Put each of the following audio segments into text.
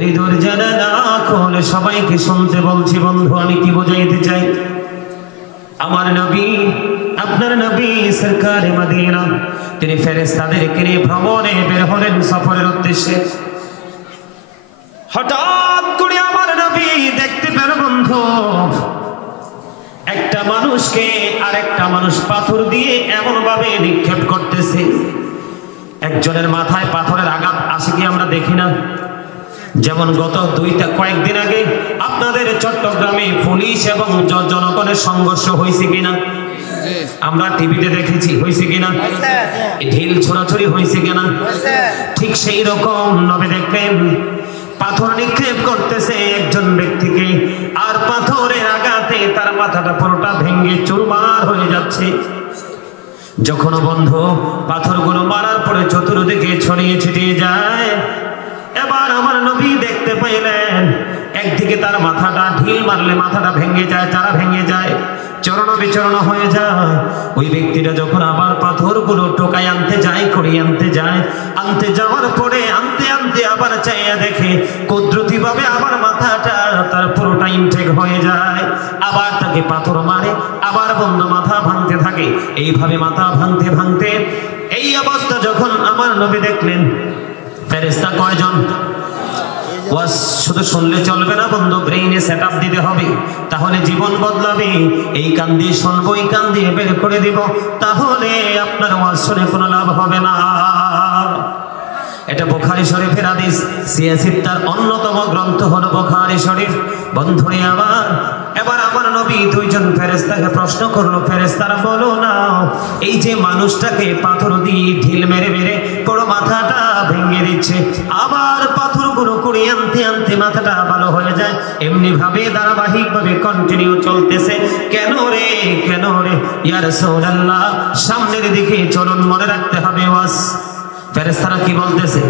হৃদয়ের জানালা খুলে সবাইকে শুনতে বলছি বন্ধু, আমি কি বোঝাইতে চাই? আমার নবী, আপনার নবী সরকারে মদিনা, তিনি ফেরেশতাদেরকে নিয়ে ভ্রমণে বের হলেন সফরের উদ্দেশ্যে। হঠাৎ করে আমার নবী দেখতে পেল বন্ধু, একটা মানুষকে আরেকটা মানুষ পাথর দিয়ে এমন ভাবে নিক্ষেপ করতেছে। একজনের মাথায় পাথরের আঘাত আসে কি আমরা দেখি না? যেমন গত কয়েকদিন আগে আপনাদের চট্টগ্রামে পুলিশ এবং জনগণের সংঘর্ষ হয়েছে কিনা আমরা টিভিতে দেখেছি, হয়েছে কিনা? ঢিল ছোড়াছড়ি হয়েছে কিনা? ঠিক সেই রকম নবী দেখলেন পাথর নিক্ষেপ করতেছে একজন ব্যক্তিকে, আর পাথরের আঘাতে তার মাথাটা পুরোটা ভেঙে চুরমার হয়ে যাচ্ছে। যখন বন্ধু পাথরগুলো মারার পরে চতুর্দিকে ছড়িয়ে ছিটিয়ে যায়, এবার আমার নবী দেখতে পাইলেন একদিকে তার মাথাটা ঢিল মারলে মাথাটা ভেঙে যায়, চারা ভেঙে যায়, চরণ বিচরণ হয়ে যায়। ওই ব্যক্তিটা যখন আবার পাথরগুলো টোকায় আনতে যায়, করিয়ে আনতে যায়, আনতে যাওয়ার পরে আনতে আনতে আবার চাইয়া দেখে কুদরতি ভাবে আবার মাথাটা তার পুরোটা ইনটেক হয়ে যায়। আবার তাকে পাথর মারে, আবার বন্ধ মাথা ভাঙতে থাকে। এইভাবে মাথা ভাঙতে ভাঙতে এই অবস্থা যখন আমার নবী দেখলেন, ফেরেশতা কয়জন? ওয়াজ শুধু শুনলে চলবে না বন্ধু, ব্রেইনে সেটআপ দিতে হবে, তাহলে জীবন বদলাবে। এই কান দিয়ে শুনবো, এই কান দিয়ে বের করে দিব, তাহলে আপনার ওয়াজ শুনে কোনো লাভ হবে না। এটা বুখারী শরীফের হাদিস, সিয়াসিত্তার অন্যতম গ্রন্থ হলো বুখারী শরীফ। বন্ধুরে আমার, এবার আমার নবী দুইজন ফেরেশতাকে প্রশ্ন করলো, ফেরেশতারা বলো না, এই যে মানুষটাকে পাথর দিয়ে ঢিল মেরে মেরে পুরো মাথাটা ভেঙে দিচ্ছে, আবার পাথরগুলো কুড়িয়ে আনতে আনতে মাথাটা ভালো হয়ে যায়, এমনি ভাবে ধারাবাহিক ভাবে কন্টিনিউ চলতেছে, কেন রে কেন রে? ইয়া রাসূলুল্লাহ, সামনের দিকে চলুন, মনে রাখতে হবে ওয়াজ। ফেরেশতারা কি বলতেছে?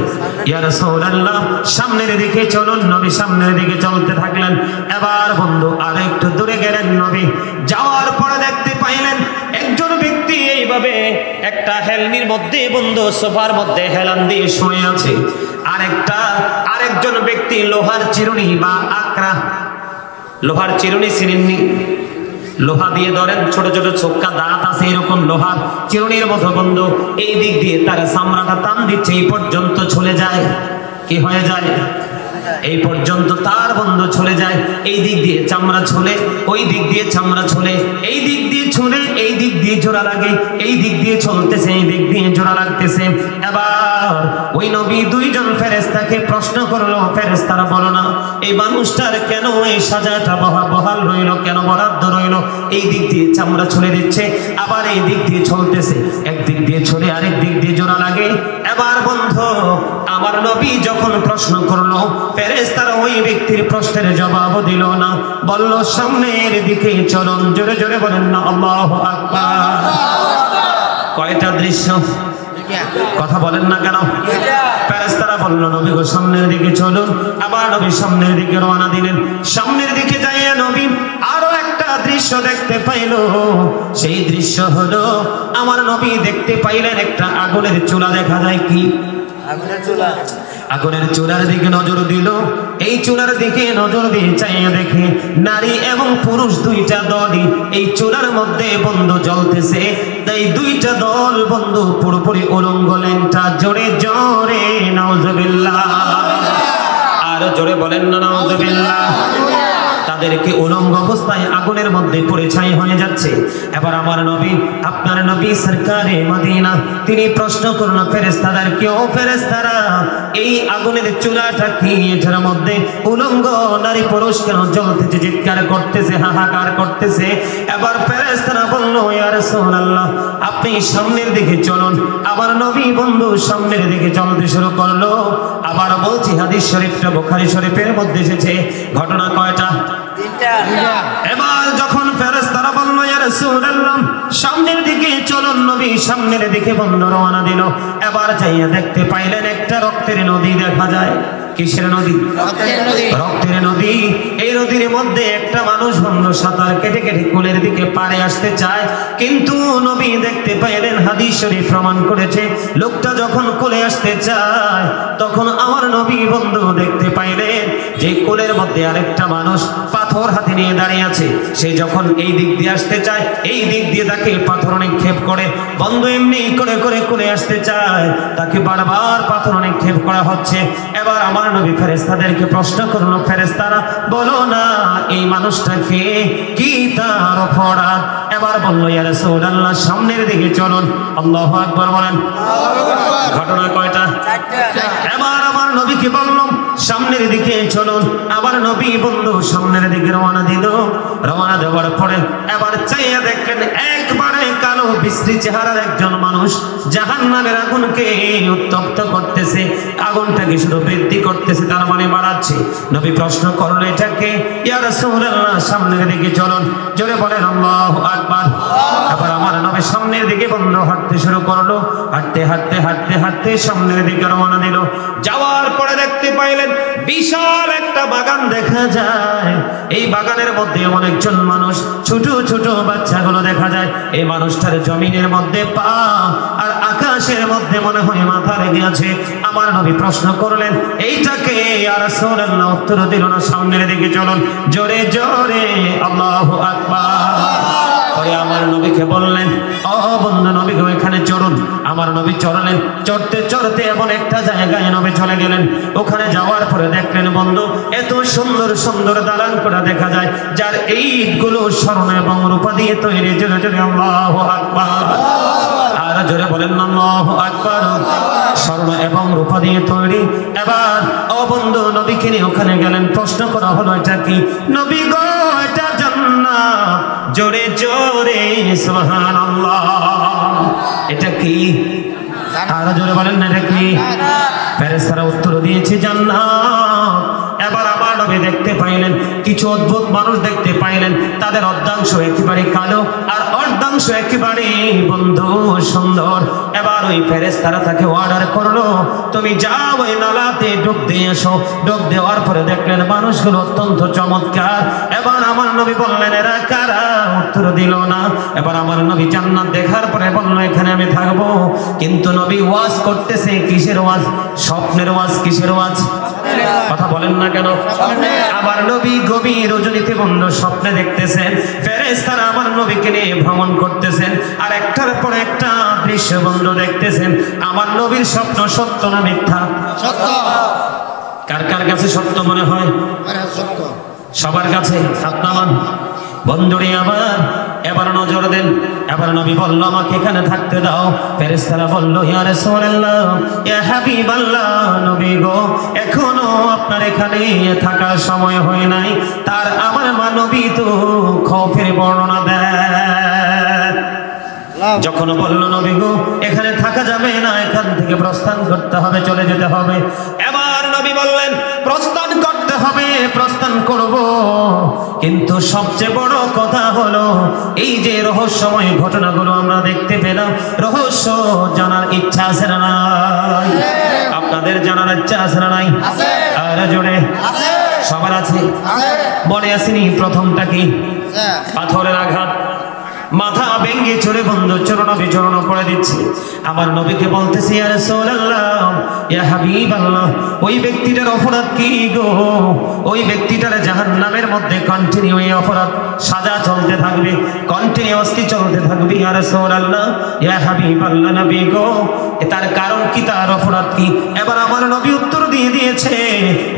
ইয়া রাসূলুল্লাহ, সামনের দিকে চলুন। নবী সামনের দিকে চলতে থাকলেন। এবার বন্ধু আর একটু দূরে গেলেন নবী, যাওয়ার পরে দেখতে পাইলেন একজন ব্যক্তি এইভাবে একটা হেলনির মধ্যে বন্ধু সোফার মধ্যে হেলান দিয়ে শুয়ে আছে, আরেকজন ব্যক্তি লোহার চিরুনি বা আকরা, লোহার চিরুনি চিনেননি? লোহা দিয়ে ধরেন, ছোট ছোট ছোক্কা দাঁত আছে, এরকম লোহার চিরুনির মতো বন্ধু এই দিক দিয়ে তার চামড়াটা টান দিচ্ছে, এই পর্যন্ত চলে যায়। কি হয়ে যায়? এই পর্যন্ত তার বন্ধু চলে যায়। এই দিক দিয়ে চামড়া ছুলে, ওই দিক দিয়ে চামড়া ছুলে, এই দিক দিয়ে ছুলে, এই দিক দিয়ে জোড়া লাগে, এই দিক দিয়ে চলতেছে, এই দিক দিয়ে জোড়া লাগতেছে। এবার ওই নবী দুইজন ফেরেশতাকে প্রশ্ন করলো, ফেরেশতারা বলো না, এই মানুষটার কেন এই সাজাটা বহাল রইল, কেন বরাদ্দ রইল? এই দিক দিয়ে চামড়া ছুলে দিচ্ছে, আবার এই দিক দিয়ে চলতেছে, এক দিক দিয়ে ছুলে আরেক দিক দিয়ে জোড়া লাগে। এবার বন্ধু আমার নবী যখন প্রশ্ন করলো, ফেরেশতারা ওই ব্যক্তির প্রশ্নের জবাব দিল না, বলল সামনের দিকে চলুন। জোরে জোরে বলেন না আল্লাহু আকবার। কয়টা দৃশ্য? কথা বলেন না কেন? ফেরেশতারা বলল নবী গো সামনের দিকে চলুন। আবার নবী সামনের দিকে রওনা দিলেন। সামনের দিকে যাইয়া নবী আরো একটা দৃশ্য দেখতে পাইল। সেই দৃশ্য হলো আমার নবী দেখতে পাইলেন একটা আগুনের চুলা দেখা যায়। কি আগুনের চুলা? আগুনের চুলার দিকে নজর দিল। এই চুলার দিকে নজর দিয়ে চাইয়া দেখে নারী এবং পুরুষ দুইটা দলই এই চুলার মধ্যে বন্ধু জ্বলতেছে। তাই দুইটা দল বন্ধু পুরোপুরি উলঙ্গ ল্যাংটা। জোরে জোরে নাউজুবিল্লাহ, আর জোরে বলেন না নাউজুবিল্লাহ। তাদেরকে উলঙ্গ অবস্থায় আগুনের মধ্যে পড়ে ছাই হয়ে যাচ্ছে। এবার আমার নবী, আপনার নবী সরকারে মদিনা, তিনি প্রশ্ন করল ফেরেশতাদেরকে, ও ফেরেশতারা, এই আগুনের চুলাটা কি? এটার মধ্যে উলঙ্গ নারী পুরুষ কেন জ্বলতেছে, চিৎকার করতেছে, হাহাকার করতেছে? এবার ফেরেশতারা বলল, ইয়া রাসূলুল্লাহ, আপনি সামনের দিকে চলুন। আবার নবী বন্ধু সামনের দিকে চলতে শুরু করলো। আবার বলছি হাদিস শরীফটা বুখারী শরীফের মধ্যে এসেছে। ঘটনা কয়টা? এবার যখন ফেরেশতারা বলল ইয়া রাসূলুল্লাহ সামনের দিকে চলুন, নবী সামনের দিকে বন্ধ রওনা দিল। এবার যাইয়া দেখতে পাইলেন একটা রক্তের নদী দেখা যায়। কিসের নদী? রক্তের নদী। এই নদীর মধ্যে একটা মানুষ বন্ধু সাঁতার কেটে কেটে কুলের দিকে পাড়ে আসতে চায়, কিন্তু নবী দেখতে পাইলেন, হাদিস শরীফ প্রমাণ করেছে, লোকটা যখন কোলে আসতে চায় তখন আমার নবী বন্ধু দেখতে পাইলেন যে কোলের মধ্যে আরেকটা মানুষ পাথর হাতে নিয়ে দাঁড়িয়ে আছে। সে যখন এই দিক দিয়ে আসতে চায়, এই দিক দিয়ে তাকে পাথর নিক্ষেপ করে। বন্ধু এমনি করে করে কোলে আসতে চায়, তাকে বারবার পাথর নিক্ষেপ করা হচ্ছে। এবার আমার নবী ফেরেশতাদেরকে প্রশ্ন করলো, ফেরেশতারা বলো না এই মানুষটাকে, কি তার অপরাধ? এবার বললো, ইয়া রাসূলুল্লাহ সামনের দিকে চলুন। আল্লাহু আকবার বলেন। ঘটনা কয়টা? এবার আমার নবীকে বললাম সামনের দিকে চলুন। আবার নবী বন্ধু সামনের দিকে রওনা দিল। রওনা দেওয়ার পরে এবার চাইয়া দেখলেন একবারে কালো বিশ্রী চেহারার একজন মানুষ জাহান্নামের আগুনকে উত্তপ্ত করতেছে। আগুনটাকে শুধু বৃদ্ধি করতেছে, তার মানে বাড়াচ্ছে। নবী প্রশ্ন করলো, এটাকে? ইয়া রাসূলুল্লাহ সামনের দিকে চলুন। জোরে বলেন আল্লাহু আকবার। এবার আমার নবী সামনের দিকে বন্ধু হাঁটতে শুরু করলো। হাঁটতে হাঁটতে হাঁটতে হাঁটতে সামনের দিকে রওনা দিল। যাওয়ার পরে দেখতে পাইলেন বিশাল একটা বাগান দেখা যায়। এই বাগানের মধ্যে অনেকজন মানুষ, ছোট ছোট বাচ্চাগুলো দেখা যায়। এই মানুষটার জমিনের মধ্যে পা আর আকাশের মধ্যে মনে হয় মাথা লেগে আছে। আমার নবী প্রশ্ন করলেন, এইটাকে? ইয়া রাসূলুল্লাহ উত্তর দিল না, সামনের দিকে চলুন। জোরে জোরে আল্লাহু আকবার। পরে আমার নবীকে বললেন, ও বন্ধু নবী এখানে চড়ুন। আমার নবী চড়লেন। চড়তে চড়তে এমন একটা জায়গায় নবী চলে গেলেন। ওখানে যাওয়ার পরে দেখলেন বন্ধু এত সুন্দর সুন্দর দালান করা দেখা যায়, যার ইটগুলো স্বর্ণ এবং রূপা দিয়ে তৈরি। জোরে জোরে আল্লাহু আকবার। আর জোরে বলেন আল্লাহু আকবার। স্বর্ণ এবং রূপা দিয়ে তৈরি। এবার ও বন্ধু নবীকে নিয়ে ওখানে গেলেন। প্রশ্ন করা হলো, এটা কি? নবী গো এটা জান্নাত। জোরে জোরে সুবহানাল্লাহ। এটা কি? আর জোরে বলেন না, এটা কি? ফেরেশতারা উত্তর দিয়েছে জান্নাত। এবার আবার নবী দেখতে পাইলেন কিছু অদ্ভুত মানুষ দেখতে পাইলেন। তাদের অর্ধাংশ একেবারে কালো আর অর্ধাংশ একেবারে বন্ধু সুন্দর। এবার ওই ফেরেশতারা তাকে অর্ডার করলো, তুমি যাও ওই নালাতে ডুব দিয়ে এসো। ডুব দেওয়ার পরে দেখলেন মানুষগুলো অত্যন্ত চমৎকার। এবার আমার নবী বললেন, এরা কারা? উত্তর দিল না। এবার আমার নবী জান্নাত দেখার পরে বলল, এখানে আমি থাকবো। কিন্তু নবী ওয়াজ করতেছে। কিসের ওয়াজ? স্বপ্নের ওয়াজ। কিসের ওয়াজ? কথা বলেন না কেন? আবার নবী গভীর রজনীতে বন্ধু স্বপ্নে দেখতেছেন ফেরেশতারা আমার নবীকে নিয়ে ভ্রমণ করতেছেন, আর একটার পর একটা দৃশ্য বন্ধু দেখতেছেন। আমার নবীর স্বপ্ন সত্য না মিথ্যা? সত্য। কার কার কাছে সত্য মনে হয়? সত্য সবার কাছে। হাত নামান বন্ধুরে। আবার এবার নজর দেন। এবার নবী বলল, আমাকে এখানে থাকতে দাও। ফেরেশতারা বলল, ইয়া রাসূলুল্লাহ ইয়া হাবিবাল্লাহ, নবী গো এখনো আপনার এখানে থাকার সময় হয় নাই। তার আমার মা নবী তো খৌফের বর্ণনা দেন। যখন বলল, নবী গো এখানে থাকা যাবে না, এখান থেকে প্রস্থান করতে হবে, চলে যেতে হবে। এবার নবী বললেন, প্রস্থান করতে হবে, প্রস্থান করব, কিন্তু সবচেয়ে বড় কথা হলো এই যে রহস্যময় ঘটনাগুলো আমরা দেখতে পেলাম, রহস্য জানার ইচ্ছা আছে না নাই? আপনাদের জানার ইচ্ছা আছে না নাই? আর জোরে সবার আছে। মনে আসেনি প্রথমটা কি? পাথরের আঘাত। মাথা ভেঙে চলে বন্ধু চরণ বিচরণ করে দিচ্ছে। আমার নবীকে বলতেছি, ইয়া রাসূলুল্লাহ ইয়া হাবিবাল্লাহ, ওই ব্যক্তিটার অপরাধ কি গো? ওই ব্যক্তিটার জাহান্নামের মধ্যে কন্টিনিউ এই অপরাধ সাজা চলতে থাকবে, কন্টিনিউয়াসলি চলতে থাকবে। ইয়া রাসূলুল্লাহ ইয়া হাবিবাল্লাহ, নবী গো তার কারণ কি, তার অপরাধ কি? এবার আমার নবী উত্তর দিয়ে দিয়েছে।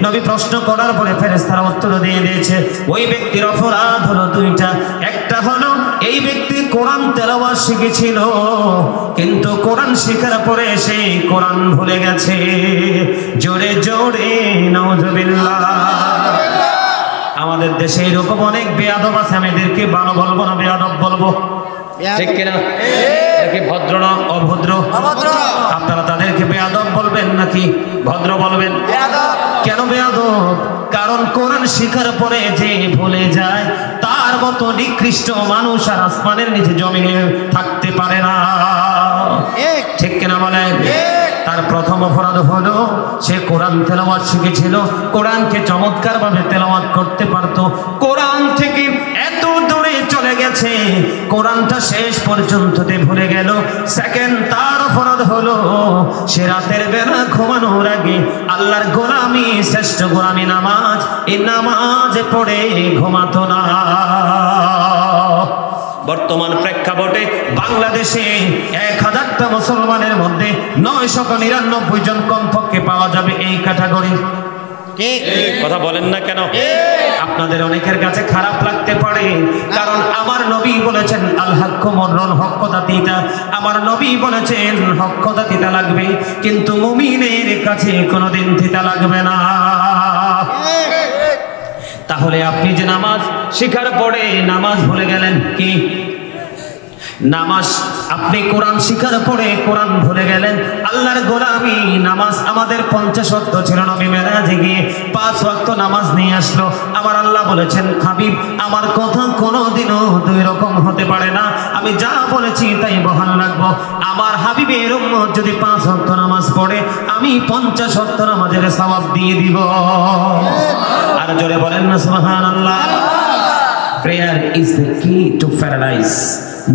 নবী প্রশ্ন করার পরে ফেরেশতারা উত্তর দিয়ে দিয়েছে, ওই ব্যক্তির অপরাধ হলো দুইটা। একটা হলো এই ব্যক্তি কোরআন তেলাওয়াত শিখেছিল, কিন্তু কোরআন শেখার পরে সে কোরআন ভুলে গেছে। জোরে জোরে নাউজুবিল্লাহ। আমাদের দেশে এরকম অনেক বেয়াদব আছে, আমি এদেরকে ভালো বলবো না, বেয়াদব বলবো, ঠিক কিনা? কি ভদ্র না অভদ্র? আপনারা তাদেরকে বেয়াদব বলবেন নাকি ভদ্র বলবেন? কেন বেয়াদব? কারণ কোরআন শিখার পরে যে ভুলে যায় তার মতো নিকৃষ্ট মানুষ আর আসমানের নিচে জমিনে থাকতে পারে না, ঠিক কিনা বলেন? তার প্রথম অপরাধ হলো সে কোরআন তেলাওয়াত শিখেছিল, কোরআনকে চমৎকার ভাবে তেলাওয়াত করতে পারতো, কোরআন থেকে এত দূরে চলে গেছে কোরআনটা শেষ পর্যন্ত ভুলে গেল। সেকেন্ড, তার অপরাধ হলো সে রাতের বেলা ঘুমানোর আগে আল্লাহর গোলামি, শ্রেষ্ঠ গোলামি নামাজ, এই নামাজ পড়ে ঘুমাতো না। বর্তমান প্রেক্ষাপটে বাংলাদেশে 1000টা মুসলমানের মধ্যে 999 জন কমপক্ষে পাওয়া যাবে এই ক্যাটাগরি। কথা বলেন না কেন? আপনাদের অনেকের কাছে খারাপ লাগতে পারে, কারণ আমার নবী বলেছেন আল হাক্কু মুররুন, হক কথা তিতা। আমার নবী বলেছেন হক কথা তিতা লাগবে, কিন্তু মুমিনের কাছে কোনোদিন তিতা লাগবে না। তাহলে আপনি যে নামাজ শিখার পরে নামাজ ভুলে গেলেন, কি নামাজ? আপনি কোরআন শিখার পরে কোরআন ভুলে গেলেন। আল্লাহর গোলামি নামাজ আমাদের 50 ওয়াক্ত ছিল, নবী মেরাজে গিয়ে 5 ওয়াক্ত নামাজ নিয়ে আসলো। আমার আল্লাহ বলেছেন হাবিব আমার কথা কোনোদিনও দুই রকম হতে পারে না, আমি যা বলেছি তাই বহাল রাখবো। আমার হাবিবের উম্মত যদি 5 ওয়াক্ত নামাজ পড়ে আমি 50 ওয়াক্ত নামাজের সওয়াব দিয়ে দিব। আর জোরে বলেন না সুবহানাল্লাহ। প্রেয়ার ইজ দ্য কি টু প্যারাডাইস।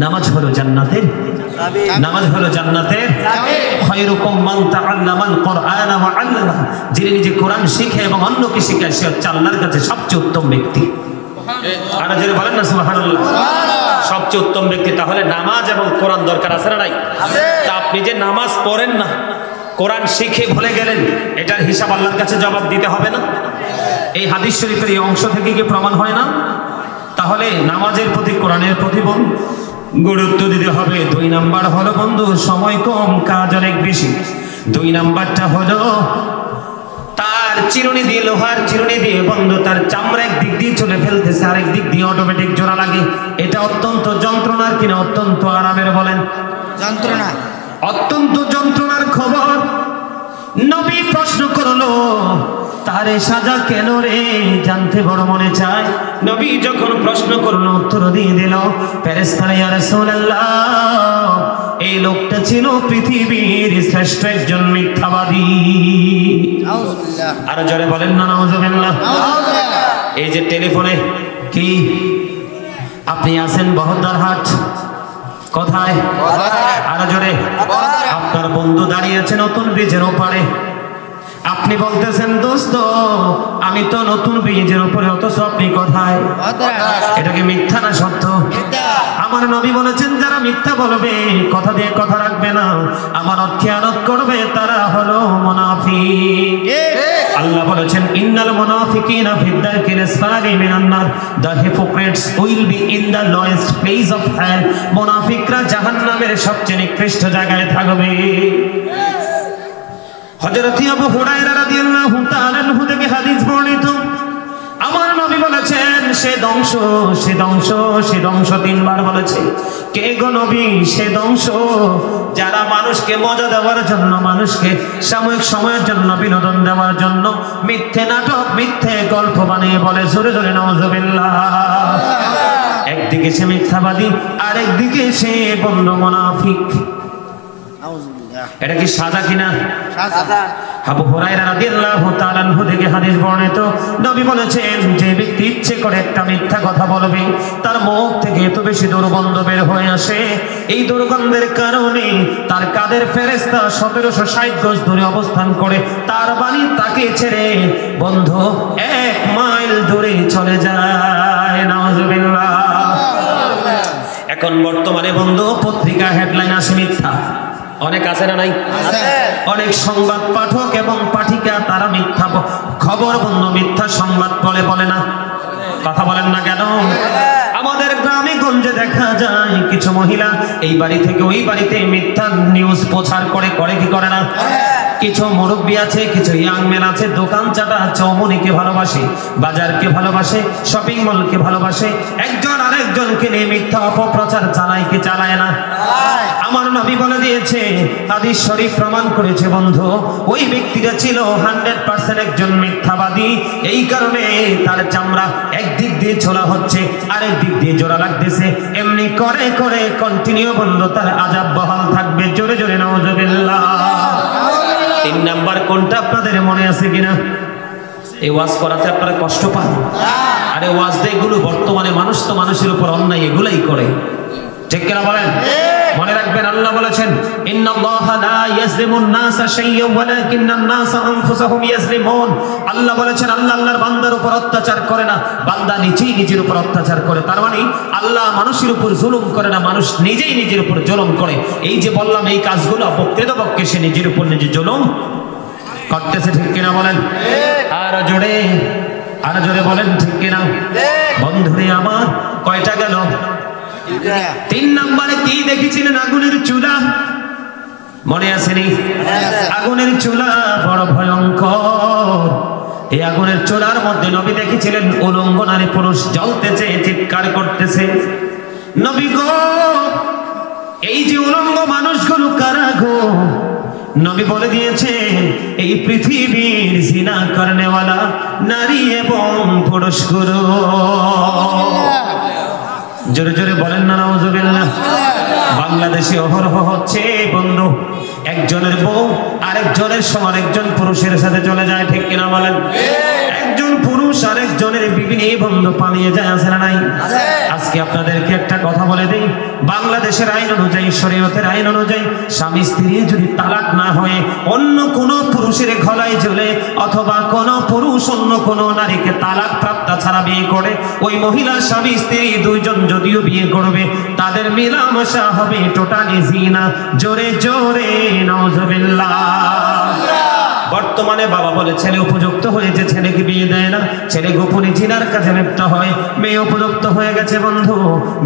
নামাজ হলো জান্নাতের, নামাজ হলো জান্নাতের। খায়রুকুম মান তাআল্লামাল কুরআন ওয়া আল্লামা, যিনি নিজে কোরআন শিখে এবং অন্যকে শেখায় সে হচ্ছে আল্লাহর কাছে সবচেয়ে উত্তম ব্যক্তি। আর যারা বলেন না সুবহানাল্লাহ, সবচেয়ে উত্তম ব্যক্তি। তাহলে নামাজ এবং কোরআন দরকার আছে না নাই? তা আপনি যে নামাজ পড়েন না, কোরআন শিখে ভুলে গেলেন, এটার হিসাব আল্লাহর কাছে জবাব দিতে হবে না? এই হাদিস শরীফের এই অংশ থেকে কি প্রমাণ হয় না? তাহলে নামাজের প্রতি কোরআনের প্রতি গুরুত্ব দিতে হবে। 2 নাম্বার হলো বন্ধু সময় কম, কাজ অনেক বেশি। 2 নাম্বারটা হলো তার চিরুনি দিয়ে, লোহার চিরুনি দিয়ে বন্ধু তার চামড়া একদিক দিয়ে চলে ফেলতেছে, আরেক দিক দিয়ে অটোমেটিক জোড়া লাগে। এটা অত্যন্ত যন্ত্রণার কিনা অত্যন্ত আরামের? বলেন যন্ত্রণা, অত্যন্ত যন্ত্রণার খবর। নবী প্রশ্ন করলো তারে সাজা কেন রে, জানতে বড় মনে চায়। নবী যখন প্রশ্ন করলো উত্তর দিয়ে দিল, ফেরেশতারা ইয়া রাসূলুল্লাহ এই লোকটা ছিল পৃথিবীর শ্রেষ্ঠ একজন মিথ্যাবাদী। নাউজুবিল্লাহ। আর জোরে বলেন না নাউজুবিল্লাহ। এই যে টেলিফোনে কি আপনি আছেন বহদ্দারহাট, কোথায়? আর জোরে। আপনার বন্ধু দাঁড়িয়ে আছে নতুন ব্রিজের ওপারে, আপনি বলতেছেন দোস্ত আমি তো নতুন ব্রিজের উপরে, অথচ আপনি কোথায়? এটা কি মিথ্যা না সত্য? আমার নবী বলেছেন যারা মিথ্যা বলবে, কথা দিয়ে কথা রাখবে না, আমানত খেয়ানত করবে, তারা হলো মুনাফিক। আল্লাহ বলেছেন ইন্নাল মুনাফিকিনা ফিদ দারকিল আসফালি মিনান নার, the hypocrites will be in the lowest place of hell. মুনাফিকরা জাহান্নামের সবচেয়ে নিকৃষ্ট জায়গায় থাকবে। হযরত আবু হুরায়রা রাদিয়াল্লাহু তাআলা আনহু থেকে হাদিস বর্ণিত, আমার নবী বলেছেন সে ধ্বংস, সে ধ্বংস, সে ধ্বংস 3 বার বলেছে। কে গো নবী? সে ধ্বংস যারা মানুষকে মজা দেওয়ার জন্য, মানুষকে সাময়িক সময়ের জন্য বিনোদন দেওয়ার জন্য মিথ্যে নাটক, মিথ্যে গল্প বানিয়ে বলে। জোরে জোরে নাউজুবিল্লাহ। একদিকে সে মিথ্যাবাদী, আরেকদিকে সে বন্ধ মুনাফিক। এটা কি সাজা কিনা? সাজা। আবু হুরায়রা রাদিয়াল্লাহু তাআলা আনহু থেকে হাদিস বর্ণিত, নবী বলেছেন যে ব্যক্তি ইচ্ছে করে একটা মিথ্যা কথা বলবে তার মুখ থেকে এত বেশি দুর্গন্ধ বের হয়ে আসে, এই দুর্গন্ধের কারণে তার কাদের ফেরেশতা 1760 গজ দূরে অবস্থান করে তার বাণী তাকে ছেড়ে বন্ধু 1 মাইল দূরে চলে যায়। নাউজুবিল্লাহ। এখন বর্তমানে বন্ধু পত্রিকা হেডলাইন আসে মিথ্যা, অনেক আছে না নাই? অনেক সংবাদ পাঠক এবং পাঠিকা তারা মিথ্যা খবর বন্ধু, মিথ্যা সংবাদ বলে না। কথা বলেন না কেন? আমাদের গ্রামে গঞ্জে দেখা যায় কিছু মহিলা এই বাড়ি থেকে ওই বাড়িতে মিথ্যা নিউজ প্রচার করে কি করে না? কিছু মুরব্বী আছে, কিছু ইয়াং ম্যান আছে, দোকান চাটা চৌমুনিকে ভালোবাসে, বাজারকে ভালোবাসে, শপিং মলকে ভালোবাসে, একজন আরেকজনকে নিয়ে মিথ্যা অপপ্রচার চালায় কি চালায় না? আমার নবী বলে দিয়েছে, হাদিস শরীফ প্রমাণ করেছে বন্ধু, ওই ব্যক্তিটা ছিল 100% একজন মিথ্যাবাদী। এই কারণে তার চামড়া একদিক দিয়ে ছোলা হচ্ছে, আরেক দিক দিয়ে জোড়া লাগতেছে। এমনি করে করে কন্টিনিউ বন্ধু তার আযাব বহাল থাকবে। জোরে জোরে নাউজুবিল্লাহ। তিন নাম্বার কোনটা আপনাদের মনে আছে কিনা? এই ওয়াজ করাতে আপনারা কষ্ট পান? আরে ওয়াজ এগুলো বর্তমানে মানুষ তো মানুষের উপর অন্যায় এগুলাই করে, ঠিক কিনা বলেন? মনে রাখবেন আল্লাহ বলেছেন ইন্নাল্লাহা লা ইয়াজলিমুন নাসা শাইয়্যান ওয়ালাকিন্নান নাসা আনফুসাহুম ইয়াজলিমুন। আল্লাহ বলেছেন আল্লাহ আল্লাহর বান্দার উপর অত্যাচার করে না, বান্দা নিজেই নিজের উপর অত্যাচার করে। তার মানে আল্লাহ মানুষের উপর জুলুম করে না, মানুষ নিজেই নিজের উপর জুলুম করে। এই যে বললাম এই কাজগুলো প্রকৃতপক্ষে সে নিজের উপর নিজে জুলুম করতেছে, ঠিক কিনা বলেন? আর জোরে বলেন ঠিক কিনা? বন্ধুরে আমার কয়টা গেল? তিন নম্বরে কি দেখেছিলেন? আগুনের চুলা, মনে আসেনি? আগুনের চুলা বড় ভয়ঙ্কর। এই আগুনের চুলার মধ্যে নবী দেখেছিলেন উলঙ্গ নারী পুরুষ জ্বলতেছে, চিৎকার করতেছে। নবী গো, এই যে উলঙ্গ মানুষগুলো কারা গো? নবী বলে দিয়েছেন এই পৃথিবীর জিনা করনেওয়ালা নারী এবং পুরুষগুলো। জোরে জোরে বলেন না নাউজুবিল্লাহ। বাংলাদেশে অহরহ হচ্ছে বন্ধু, একজনের বউ আরেকজনের সমান একজন পুরুষের সাথে চলে যায়, ঠিক কিনা বলেন? একজন পুরুষ আরেকজনের বিবি নিয়ে বন্ধু পালিয়ে যায়, আছে না নাই? আজকে আপনাদেরকে একটা কথা বলে দেই, বাংলাদেশের আইন অনুযায়ী, শরীয়তের আইন অনুযায়ী স্বামী স্ত্রী যদি তালাক না হয়ে অন্য কোন পুরুষের গলায় ঝুলে অথবা কোন পুরুষ অন্য কোন নারীকে তালাক প্রাপ্ত ছাড়া বিয়ে করে, ওই মহিলা স্বামী স্ত্রী দুইজন যদিও বিয়ে করবে তাদের মিলামেশা হবে টোটালি জিনা। জোরে জোরে নাউজুবিল্লাহ। বর্তমানে বাবা বলে ছেলে উপযুক্ত হয়েছে, ছেলেকে বিয়ে দেয় না, ছেলে গোপনে জিনার কাজে লিপ্ত হয়। মেয়ে উপযুক্ত হয়ে গেছে বন্ধু,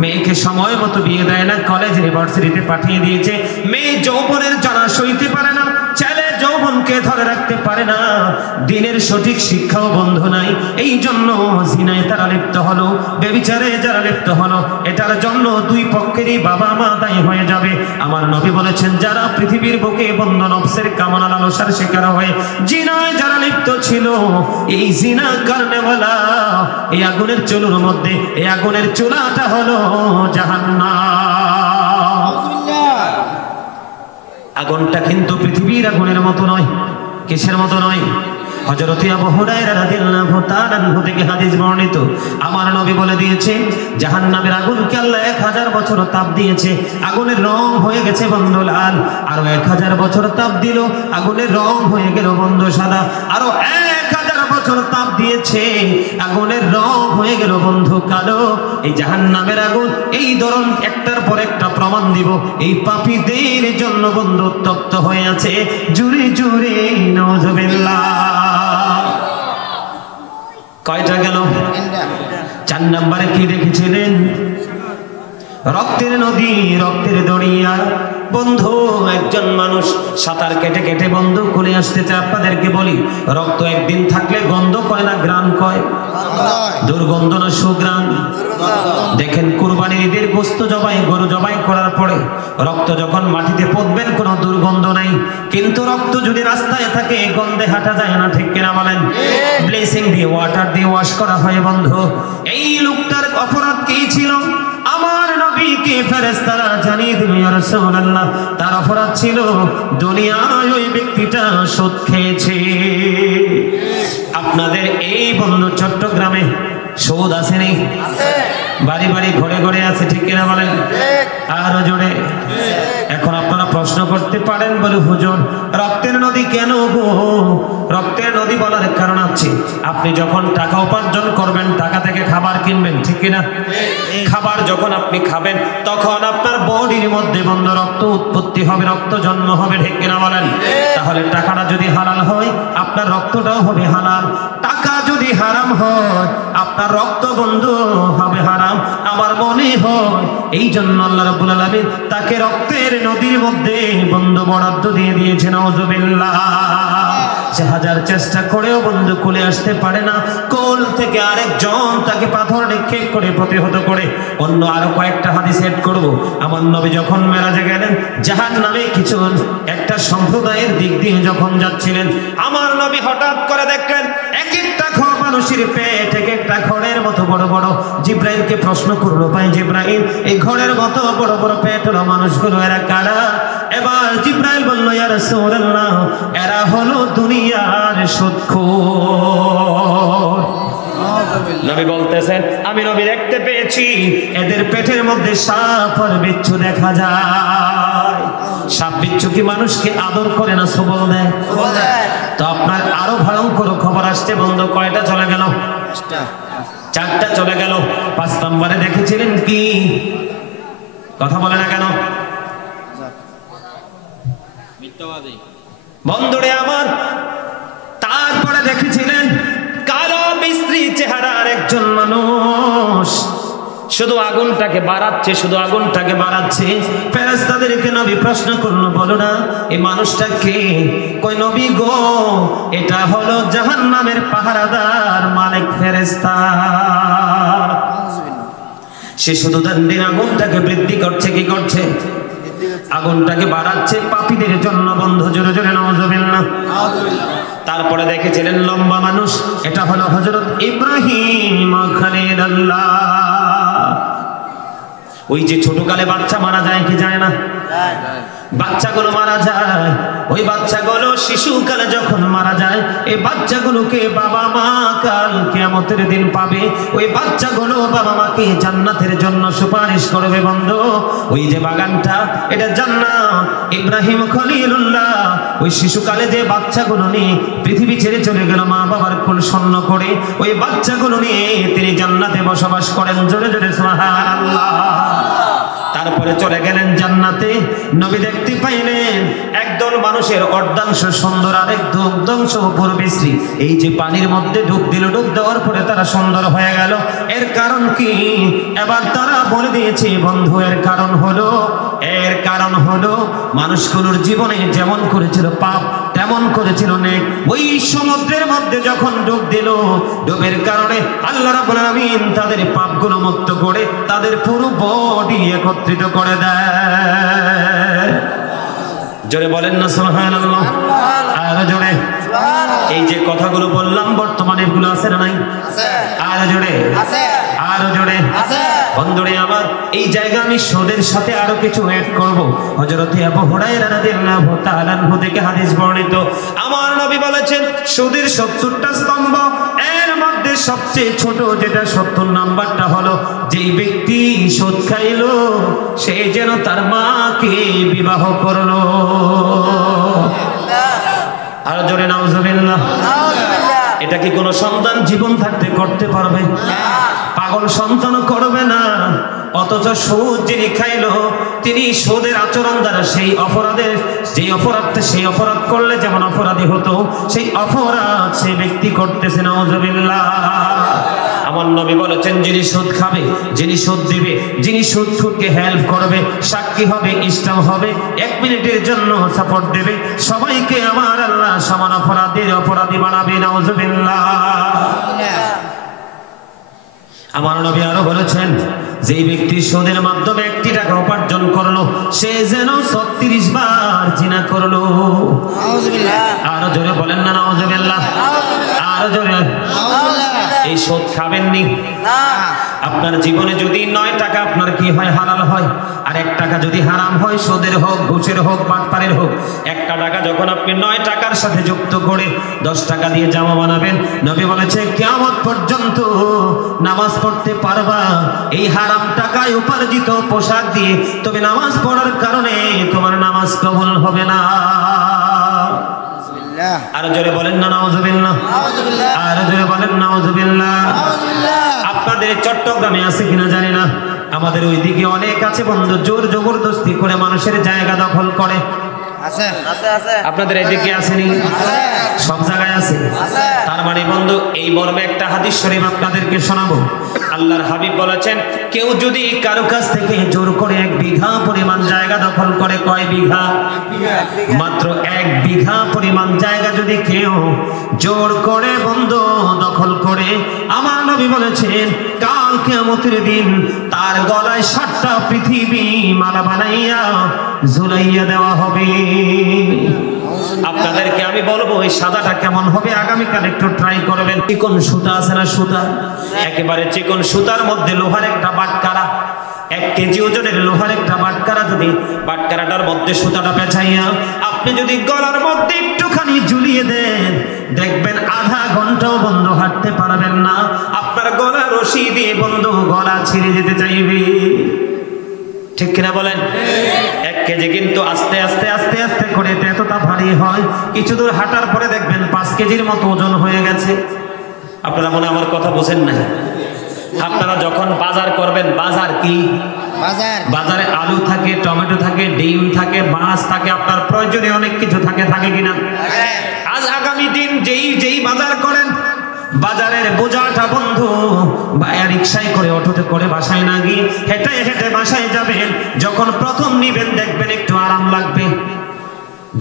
মেয়েকে সময় মতো বিয়ে দেয় না, কলেজ ইউনিভার্সিটিতে পাঠিয়ে দিয়েছে। মেয়ে যৌবনের জ্বালা সইতে পারে না, ছেলে যৌবনকে ধরে রাখতে পারে না, দিনের সঠিক শিক্ষাও বন্ধু নাই। এই জন্য জিনায় তারা লিপ্ত হলো, ব্যভিচারে যারা লিপ্ত হলো, এটার জন্য দুই পক্ষেরই বাবা মা দায়ী হয়ে যাবে। আমার নবী বলেছেন যারা পৃথিবীর বুকে বন্ধ নফসের কামনা লালসার শিকার হয়ে জিনায় যারা লিপ্ত ছিল, এই জিনা করনেওয়ালা এই আগুনের চুলার মধ্যে, এই আগুনের চুলাটা হলো জাহান্নাম। আগুনটা কিন্তু পৃথিবীর আগুনের মতো নয়। কিসের মতো নয়? হযরত আবু হুরায়রা রাদিয়াল্লাহু তাআলা আনহু থেকে হাদিস বর্ণিত, আমার নবী বলে দিয়েছেন জাহান্নামের আগুনকে আল্লাহ 1000 বছর তাপ দিয়েছে, আগুনের রং হয়ে গেছে বন্ধু লাল। আরো 1000 বছর তাপ দিল, আগুনের রং হয়ে গেল বন্ধু সাদা। আরো 1000 বছর তাপ দিয়েছে, আগুনের রং হয়ে গেল বন্ধু কালো। এই জাহান্নামের আগুন এই ধরন একটার পর একটা প্রমাণ দিব এই পাপীদের জন্য বন্ধু তপ্ত হয়ে আছে। জোরে জোরে নাউজুবিল্লাহ। কয়টা গেল? 4 নম্বরে কি দেখেছিলেন? রক্তের নদী, রক্তের দরিয়া। বন্ধু একজন মানুষ সাঁতার কেটে কেটে বন্ধু কোলে আসতে চায়। আপনাদেরকে বলি রক্ত একদিন থাকলে গন্ধ কয় না গ্রান কয়? দুর্গন্ধ না সুগ্রান? দেখেন কুরবানির ঈদের গোশত জবাই, গরু জবাই করার পরে রক্ত যখন মাটিতে পুঁতবেন কোনো দুর্গন্ধ নাই, কিন্তু রক্ত যদি রাস্তায় থাকে গন্ধে হাঁটা যায় না, ঠিক কিনা বলেন? ব্লিচিং দিয়ে ওয়াটার দিয়ে ওয়াশ করা হয় বন্ধু। এই লোকটার অপরাধ কি ছিল? আমার নবীকে ফেরেশতারা জানিয়ে দিল ইয়া রাসূলুল্লাহ, তার অপরাধ ছিল দুনিয়ায় ওই ব্যক্তিটা সুদ খেয়েছে। আপনাদের এই বন্ধু চট্টগ্রামে সুদ আসেনি? বাড়ি বাড়ি ঘরে ঘরে আছে, ঠিক কিনা বলেন? আরো জোরে। এখন আপনারা প্রশ্ন করতে পারেন বলে হুজুর রক্তের নদী কেন গো? রক্তের নদী বলার কারণ আছে, আপনি যখন টাকা উপার্জন করবেন টাকা থেকে খাবার কিনবেন, ঠিক কিনা? খাবার যখন আপনি খাবেন তখন আপনার বডির মধ্যে বন্ধ রক্ত উৎপত্তি হবে, রক্ত জন্ম হবে, ঠিক কিনা বলেন? তাহলে টাকাটা যদি হালাল হয় আপনার রক্তটাও হবে হালাল। টাকা যদি হারাম হয় আপনার রক্ত বন্ধু হবে হারাম। আমার মনে হয় এই জন্য আল্লাহ রাব্বুল আলামিন তাকে রক্তের নদীর মধ্যে বন্ধু বরাদ্দ দিয়ে দিয়েছেন। নাউজুবিল্লাহ। সে হাজার চেষ্টা করেও বন্ধু কোলে আসতে পারে না, কোল থেকে আরেকজন তাকে পাথর নিক্ষেপ করে প্রতিহত করে। অন্য আরো কয়েকটা হাদিস এড করব। আমার নবী যখন মেরাজে গেলেন জাহান্নামে কিছু একটা সম্প্রদায়ের দিক দিয়ে যখন যাচ্ছিলেন, আমার নবী হঠাৎ করে দেখলেন এক একটা মানুষের পেট এক একটা ঘরের মতো বড় বড়। জিব্রাইলকে প্রশ্ন করলো, ভাই জিব্রাইল, এই ঘরের মতো বড় বড় পেট হলো মানুষগুলো এরা কারা? এবার জিব্রাইল বলল, ইয়া রাসূলুল্লাহ, এরা হলো দুনিয়ার সুদখোর। নবী বলতেছেন, আমি নবী দেখতে পেয়েছি এদের পেটের মধ্যে সাপ আর বিচ্ছু দেখা যায়। সাপ বিচ্ছু কি মানুষকে আদর করে না সবল দেয়? তো আপনার আরো ভয়ঙ্কর খবর আসছে বন্ধু। কয়টা চলে গেল? 4টা চলে গেল। 5 নম্বরে দেখেছিলেন কি? কথা বলে না কেন? বন্ধুরে আমার, তারপরে দেখেছিলেন কালো বিশ্রী চেহারার একজন মানুষ শুধু আগুনটাকে বাড়াচ্ছে, শুধু আগুনটাকে বাড়াচ্ছে। ফেরেশতাদেরকে নবী প্রশ্ন করলো, বলো না এই মানুষটা কে? কই নবী গো, এটা হলো জাহান্নামের পাহারাদার মালিক ফেরেশতা। সে শুধু দিন আগুনটাকে বৃদ্ধি করছে। কি করছে? আগুনটাকে বাড়াচ্ছে পাপীদের জন্য। বন্ধু জোরে জোরে নাউজুবিল্লাহ। তারপরে দেখেছিলেন লম্বা মানুষ, এটা হলো হযরত ইব্রাহিম খলিলুল্লাহ। ওই যে ছোটকালে বাচ্চা মারা যায় কি যায় না? বাচ্চাগুলো মারা যায়। ওই বাচ্চাগুলো শিশুকালে যখন মারা যায়, এই বাচ্চাগুলোকে বাবা মা কাল কিয়ামতের দিন পাবে। ওই বাচ্চাগুলো বাবা মাকে জান্নাতের জন্য সুপারিশ করবে। বন্ধু, ওই যে বাগানটা, এটা জান্নাত। ইব্রাহিম খলিলুল্লাহ ওই শিশুকালে যে বাচ্চাগুলো নিয়ে পৃথিবী ছেড়ে চলে গেল মা বাবার কোল শূন্য করে, ওই বাচ্চাগুলো নিয়ে তিনি জান্নাতে বসবাস করেন। জোরে জোরে সুবহানাল্লাহ। তারপরে চলে গেলেন জান্নাতে। নবী দেখতে পাইলেন একদল মানুষের অর্ধাংশ সুন্দর, আরেক অর্ধাংশ উপর বিশ্রী। এই যে পানির মধ্যে ডুব দিল, ডুব দেওয়ার পরে তারা সুন্দর হয়ে গেল। এর কারণ কি? এবার তারা বলে দিয়েছে বন্ধু, এর কারণ হলো মানুষগুলোর জীবনে যেমন করেছিল পাপ, তেমন করেছিল নেক। ওই সমুদ্রের মধ্যে যখন ডুব দিল, ডুবের কারণে আল্লাহ রাব্বুল আলামিন তাদের পাপগুলো মুক্ত করে তাদের পুরো বডি একত্রিত করে দেয়। জোরে বলেন না সুবহানাল্লাহ। আর জোরে। এই যে কথাগুলো বললাম বর্তমানে এগুলো আছে না নাই? আর জোরে। আর জোরে। বন্ধুরে আমার, এই জায়গা আমি সুদের সাথে আরো কিছু অ্যাড করব। হযরত আবু হুরায়রা রাদিয়াল্লাহু তাআলা আনহু থেকে হাদিস বর্ণিত, আমার নবী বলেছেন সুদের 70টা স্তম্ভ, এর মধ্যে সবচেয়ে ছোট যেটা 70 নাম্বারটা হলো, যেই ব্যক্তি সুদ খাইলো সে যেন তার মাকে বিবাহ করলো। আর জোরে নাউজুবিল্লাহ। এটা কি কোনো সন্তান জীবন থাকতে করতে পারবে? পাগল সন্তানও করবে না। অথচ সুদ যিনি খাইলো, তিনি সুদের আচরণ দ্বারা সেই অপরাধের সেই অপরাধ করলে যেমন অপরাধী হতো, সেই অপরাধ সেই ব্যক্তি করতেছে। নাউজুবিল্লাহ। আমার নবী বলেছেন, যিনি সুদ খাবে, যিনি সুদ দিবে, যিনি সুদকে হেল্প করবে, সাক্ষী হবে, ইসলাম হবে, 1 মিনিটের জন্য সাপোর্ট দেবে, সবাইকে আমার আল্লাহ সমান অপরাধী বানাবে। নাউজুবিল্লাহ। আমার নবী আরো বলেছেন, যেই ব্যক্তি সুদের মাধ্যমে 1 টাকা উপার্জন করলো, সে যেন 36 বার জিনা করলো। নাউজুবিল্লাহ। আরো জোরে বলেন না নাউজুবিল্লাহ। আরো জোরে। এই সুদ খাবেননি না। আপনার জীবনে যদি 9 টাকা আপনার কি হয়? হালাল হয়। আর 1 টাকা যদি হারাম হয়, সুদের হোক, ঘুষের হোক, বাটপারের হোক, 1 টাকা যখন আপনি 9 টাকার সাথে যুক্ত করে 10 টাকা দিয়ে জামা বানাবেন, নবী বলেছে কিয়ামত পর্যন্ত নামাজ পড়তে পারবা এই হারাম টাকায় উপার্জিত পোশাক দিয়ে। তবে নামাজ পড়ার কারণে তোমার নামাজ কবুল হবে না। আর জোরে বলেন না নাউজুবিল্লাহ। আর জোরে বলেন নাউজুবিল্লাহ। আপনাদের চট্টগ্রামে আছে কিনা জানি না, আমাদের ওইদিকে অনেক আছে বন্ধু, জোর জবরদস্তি করে মানুষের জায়গা দখল করে। আপনাদের এদিকে আসেনি? সব জায়গায় আছে। তার মানে বন্ধু, এই মর্মে একটা হাদিস শরীফ আপনাদেরকে শোনাবো। আল্লাহর হাবিব বলেছেন, কেউ যদি কারো কাছ থেকে জোর করে 1 বিঘা পরিমাণ জায়গা দখল করে, কয় বিঘা? মাত্র 1 বিঘা পরিমাণ জায়গা যদি কেউ জোর করে বন্ধু দখল করে, আমার নবী বলেছেন কাল কিয়ামতের দিন তার গলায় 7টা পৃথিবী মালা বানাইয়া ঝুলাইয়া দেওয়া হবে। আপনাদেরকে আমি বলবো এই সাদাটা কেমন হবে আগামীকাল একটু ট্রাই করবেন। চিকন সুতা আছে না, সুতা, একেবারে চিকন সুতার মধ্যে লোহার একটা বাটকারা, 1 কেজি ওজনের লোহার একটা বাটকারা, যদি বাটকারাটার মধ্যে সুতাটা পেঁচাইয়া আপনি যদি গলার মধ্যে একটুখানি ঝুলিয়ে দেন, দেখবেন আধা ঘন্টাও বন্ধু হাঁটতে পারবেন না, আপনার গলা রশি দিয়ে বন্ধু গলা ছিঁড়ে যেতে চাইবে। ঠিক কিনা বলেন? 1 কেজি কিন্তু আস্তে আস্তে আস্তে আস্তে করে এতটা ভারী হয়, কিছু দূর হাঁটার পরে দেখবেন 5 কেজির মতো ওজন হয়ে গেছে। আপনারা মনে আমার কথা বুঝেন না? আপনারা যখন বাজার করবেন, বাজার কি? বাজারে আলু থাকে, টমেটো থাকে, ডিম থাকে, মাছ থাকে, আপনার প্রয়োজনীয় অনেক কিছু থাকে, থাকে কিনা? আজ আগামী দিন যেই বাজার করেন, বাজারের বোঝাটা বন্ধু রিক্সায় করে, অটোতে করে বাসায় না গিয়ে হেঁটে হেঁটে বাসায় যাবেন। যখন প্রথম নিবেন দেখবেন একটু আরাম লাগবে,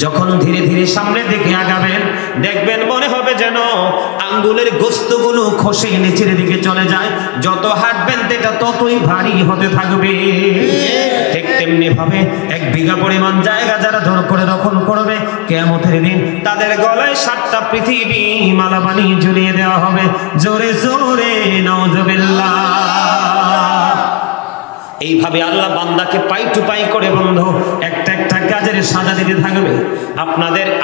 যখন ধীরে ধীরে সামনের দিকে আগাবেন দেখবেন মনে হবে যেন আঙ্গুলের গোস্তগুলো খসে নিচের দিকে চলে যায়, যত হাঁটবেন এটা ততই ভারী হতে থাকবে। ঠিক তেমনি ভাবে 1 বিঘা পরিমাণ জায়গা যারা জোর করে দখল করবে, কিয়ামতের দিন তাদের গলায় 7টা পৃথিবী মালা বানিয়ে ঝুলিয়ে দেওয়া হবে। জোরে জোরে নাউজুবিল্লাহ। এইভাবে আল্লাহ বান্দাকে পাই টু পাই করে বন্ধু একটা একটা কাজের সাজা দিতে থাকবে।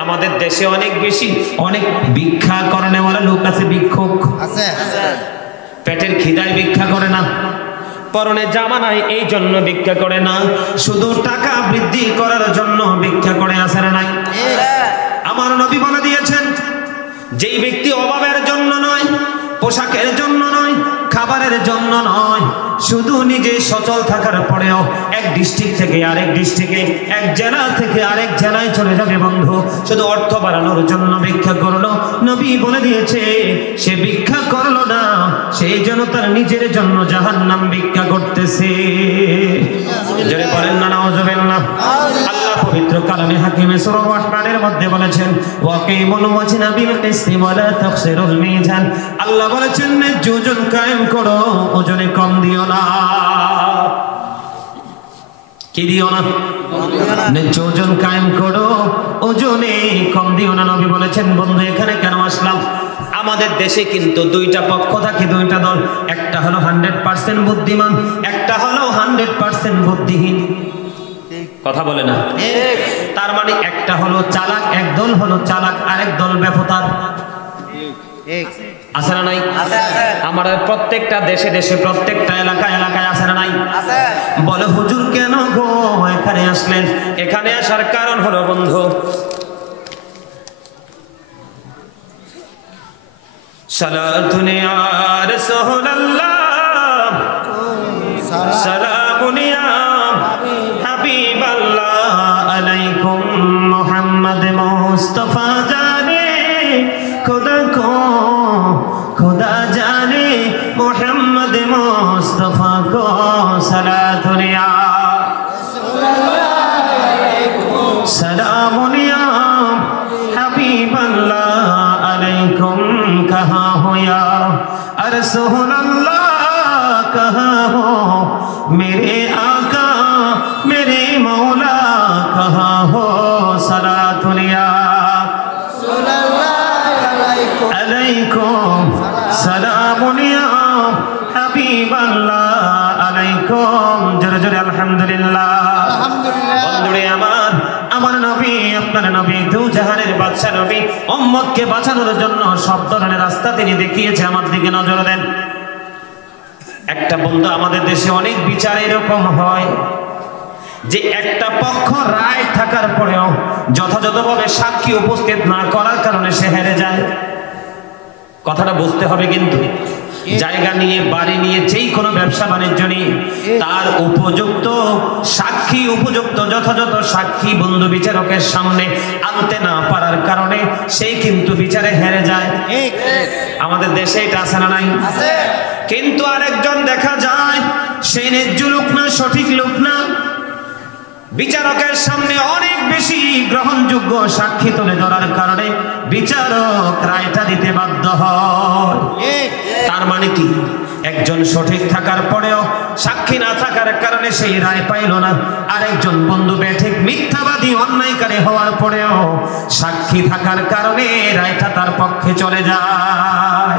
আমাদের দেশে অনেক বেশি অনেক ভিক্ষা করে নেওয়ালা লোক আছে, ভিক্ষুক আছে, পেটের খিদায় ভিক্ষা করে না, পরনে জামা নাই এই জন্য ভিক্ষা করে না, শুধু টাকা বৃদ্ধি করার জন্য ভিক্ষা করে, আছে না নাই? আমার নবী বলে দিয়েছেন, যেই ব্যক্তি অভাবের জন্য নয়, পোশাকের জন্য নয়, খাবারের জন্য নয়, শুধু নিজে সচল থাকার পরেও 1 ডিস্ট্রিক্ট থেকে আরেক ডিস্ট্রিক্টে, 1 জেলা থেকে আরেক জেলায় চলে যাবে বন্ধু, শুধু অর্থ বাড়ানোর জন্য ভিক্ষা করলো, নবী বলে দিয়েছে সে ভিক্ষা করলো না, সেই জন্য তার নিজের জন্য জাহান্নাম ভিক্ষা করতেছে। জোরে বলেন না নাউজুবিল্লাহ। আল্লাহ পবিত্র কালামে হাকিমে সূরা রহমানের মধ্যে বলেছেন, ওয়াকিমুল ওয়াজনা বিল কিসতি ওয়া লা তাখসিরুল মিজান। আল্লাহ বলেছেন ন্যায্য ওজন কায়েম করো, ওজনে কম দিও না। কি দিও না? ন্যায্য ওজন কায়েম করো, ওজনে কম দিও না। নবী বলেছেন বন্ধু এখানে কেন আসলাম? আমাদের দেশে কিন্তু 2টা পক্ষ থাকে, 2টা দল, একটা হলো 100% বুদ্ধিমান, একটা হলো 100% বুদ্ধিহীন। কথা বলে না? তার মানে একটা হলো চালাক, এক দল হলো চালাক, আরেক দল বেফতার। আছে না নাই? আমাদের প্রত্যেকটা দেশে দেশে, প্রত্যেকটা এলাকায় এলাকায় আছে না নাই? বলে হুজুর কেন গো এখানে আসলেন? এখানে আসার কারণ হলো বন্ধু, সালাতুন ইয়া রাসূলুল্লাহ, সালামুন ইয়া হাবিবাল্লাহ আলাইকুম মুহাম্মদ মুস্তাফা জানে খুদা কো, खुदा जाने मोहम्मद मुस्तफा को सलातुन या सलामुन या हबीबल्लाह अलैकुम कहाँ हो या रसूलल्लाह, कहाँ हो मेरे आका मेरे मौला, कहाँ हो सलातुन या अलैकुम सलामुन या হাবিবাল্লাহ আলাইকুম। জোরে জোরে আলহামদুলিল্লাহ। বন্ধুরে আমার নবী, আপনার নবী, দু জাহানের বাদশা নবী, উম্মতকে বাঁচানোর জন্য সব ধরনের রাস্তা তিনি দেখিয়েছে। আমার দিকে নজর দেন। একটা বন্ধু আমাদের দেশে অনেক বিচার এরকম হয় যে একটা পক্ষ রায় থাকার পরেও যথাযথভাবে সাক্ষী উপস্থিত না করার কারণে সে হেরে যায়। কথাটা বুঝতে হবে কিন্তু, জায়গা নিয়ে, বাড়ি নিয়ে, যেই কোনো ব্যবসা বাণিজ্য নিয়ে তার উপযুক্ত সাক্ষী, উপযুক্ত যথাযথ সাক্ষী বন্ধু বিচারকের সামনে আনতে না পারার কারণে সেই কিন্তু বিচারে হেরে যায়। আমাদের দেশে এটা আছে না নাই? কিন্তু আরেকজন দেখা যায় সেই ন্যায্য লোক না, সঠিক লোক না, বিচারকের সামনে অনেক বেশি গ্রহণযোগ্য সাক্ষী তুলে ধরার কারণে বিচারক রায়টা দিতে বাধ্য হয়। তার মানে কি? একজন সঠিক থাকার পরেও সাক্ষী না থাকার কারণে সেই রায় পাইল না। আরেকজন বন্ধু বেঠিক মিথ্যাবাদী অন্যায়কারী হওয়ার পরেও সাক্ষী থাকার কারণে রায়টা তার পক্ষে চলে যায়।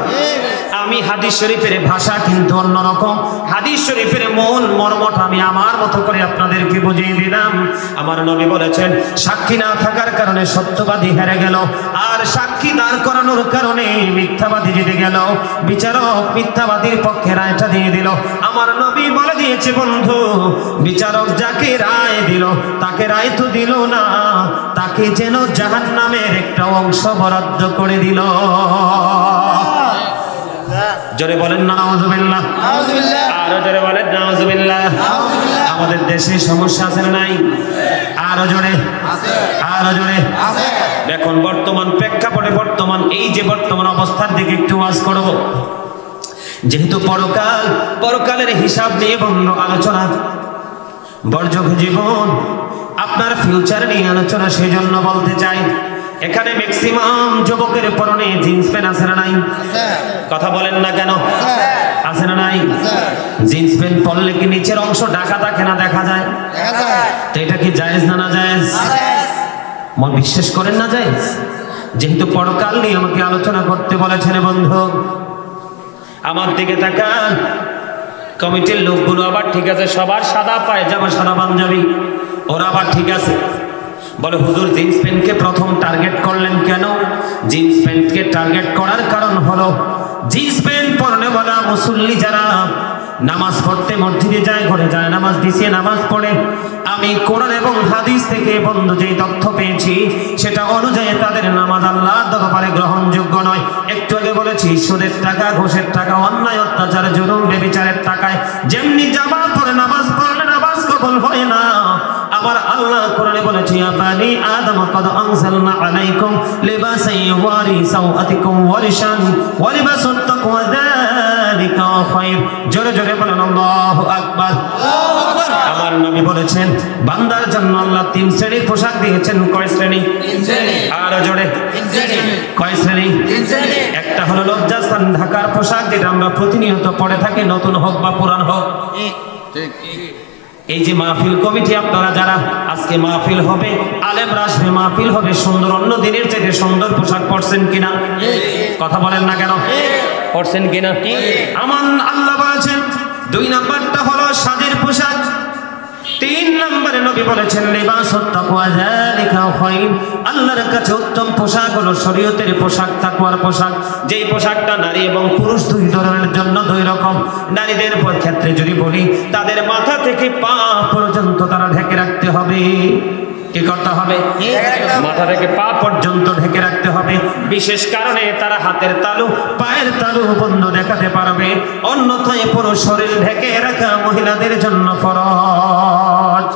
আমি হাদিস শরীফের ভাষা কিন্তু অন্যরকম, হাদিস শরীফের মূল মর্মটা আমি আমার মতো করে আপনাদেরকে বুঝিয়ে দিলাম। আমার নবী বলেছেন সাক্ষী না থাকার কারণে সত্যবাদী হেরে গেল, আর সাক্ষী দাঁড় করানোর কারণে মিথ্যাবাদী জিতে গেল। বিচারক মিথ্যাবাদীর পক্ষে রায়টা দিয়ে দিল। আমার নবী বলে দিয়েছে বন্ধু, বিচারক যাকে রায় দিল তাকে রায় তো দিল না, তাকে যেন জাহান্নামের একটা অংশ বরাদ্দ করে দিল। জোরে বলেন নাউজুবিল্লাহ, আরো জোরে বলেন নাউজুবিল্লাহ। আমাদের দেশে সমস্যা আছে না নাই? আরো জোরে, আরো জোরে। এখন বর্তমান প্রেক্ষাপটে বর্তমান এই যে বর্তমান অবস্থার দিকে একটু ওয়াজ করব। যেহেতু পরকালের হিসাব নিয়ে বন্ধ আলোচনা, বর্জক জীবন, আপনার ফিউচার নিয়ে আলোচনা, সেই জন্য বলতে চাই এখানে ম্যাক্সিমাম যুবকের পরনে জিন্স প্যান্ট আছে না নাই? কথা বলেন না কেন? আছে না নাই? জিন্স প্যান্ট পরলে কি নিচের অংশ ঢাকা থাকে না? দেখা যায়। তো এটা কি জায়েজ না না জায়েজ? মন বিশ্বাস করেন না জায়েজ? যেহেতু পরকাল নিয়ে আমাকে আলোচনা করতে বলেছেন বন্ধু, আমার দিকে তাকান। কমিটির লোকগুলো আবার ঠিক আছে, সবার সাদা পায়জামা সাদা পাঞ্জাবি, ওরা আবার ঠিক আছে। বলে হুজুর জিন্স প্যান্টকে প্রথম টার্গেট করলেন কেন? জিন্স প্যান্টকে টার্গেট করার কারণ হলো জিন্স প্যান্ট পরনে বলা মুসল্লি যারা নামাজ পড়তে মসজিদে যায়, ঘরে যায় নামাজ দিছে, নামাজ পড়ে, আমি কোরআন এবং হাদিস থেকে বন্ধু যে তথ্য পেয়েছি সেটা অনুযায়ী তাদের নামাজ আল্লাহর দরবারে গ্রহণযোগ্য নয়। একটু আগে বলেছি সুদের টাকা, ঘুষের টাকা, অন্যায় অত্যাচার, জুলুম, ব্যভিচারের টাকায় যেমনি জামাত পড়ে নামাজ পড়লে নামাজ কবুল হয় না, আবার আল্লাহ কোরআনে বলেছে আবানি আদম কদ আনজালনা আলাইকুম লিবাসান ইওয়ারি সাওআতিকুম ওয়ারিশান ওয়া লিবাসুত তাকওয়া যালিকা খায়র। জোরে জোরে বলেন আল্লাহু আকবার। আমার নবী বলেছেন বান্দার জন্য আল্লাহ 3 শ্রেণীর পোশাক দিয়েছেন। কয় শ্রেণী? 3 শ্রেণী। আর জোরে 3 শ্রেণী। কয় শ্রেণী? 3 শ্রেণী। একটা হলো লজ্জাস্থান ঢাকার পোশাক, যেটা আমরা প্রতিনিয়ত পরে থাকি, নতুন হোক বা পুরান হোক। ঠিক। এই যে মাহফিল কমিটি আপনারা যারা আজকে মাহফিল হবে, আলেমরা আসবে, মাহফিল হবে, সুন্দর অন্য দিনের চাইতে সুন্দর পোশাক পরছেন কিনা? কথা বলেন না কেন? পরছেন কিনা? আমার আল্লাহ বলেছেন 2 নাম্বারটা হলো সাজের পোশাক, 3 নম্বরে নবী বলেছেন লিবাসুত তাকওয়া যালিকা খায়র। আল্লাহর কাছে উত্তম পোশাক হলো শরীয়তের পোশাক, তাকওয়ার পোশাক। যেই পোশাকটা নারী এবং পুরুষ 2 ধরনের জন্য 2 রকম। নারীদের ক্ষেত্রে যদি বলি, তাদের মাথা থেকে পা পর্যন্ত তারা ঢেকে রাখতে হবে। কি করতে হবে? মাথা থেকে পা পর্যন্ত ঢেকে রাখতে হবে। বিশেষ কারণে তারা হাতের তালু, পায়ের তালু বন্ধ দেখাতে পারবে, অন্যথায় পুরো শরীর ঢেকে রাখা মহিলাদের জন্য ফরজ।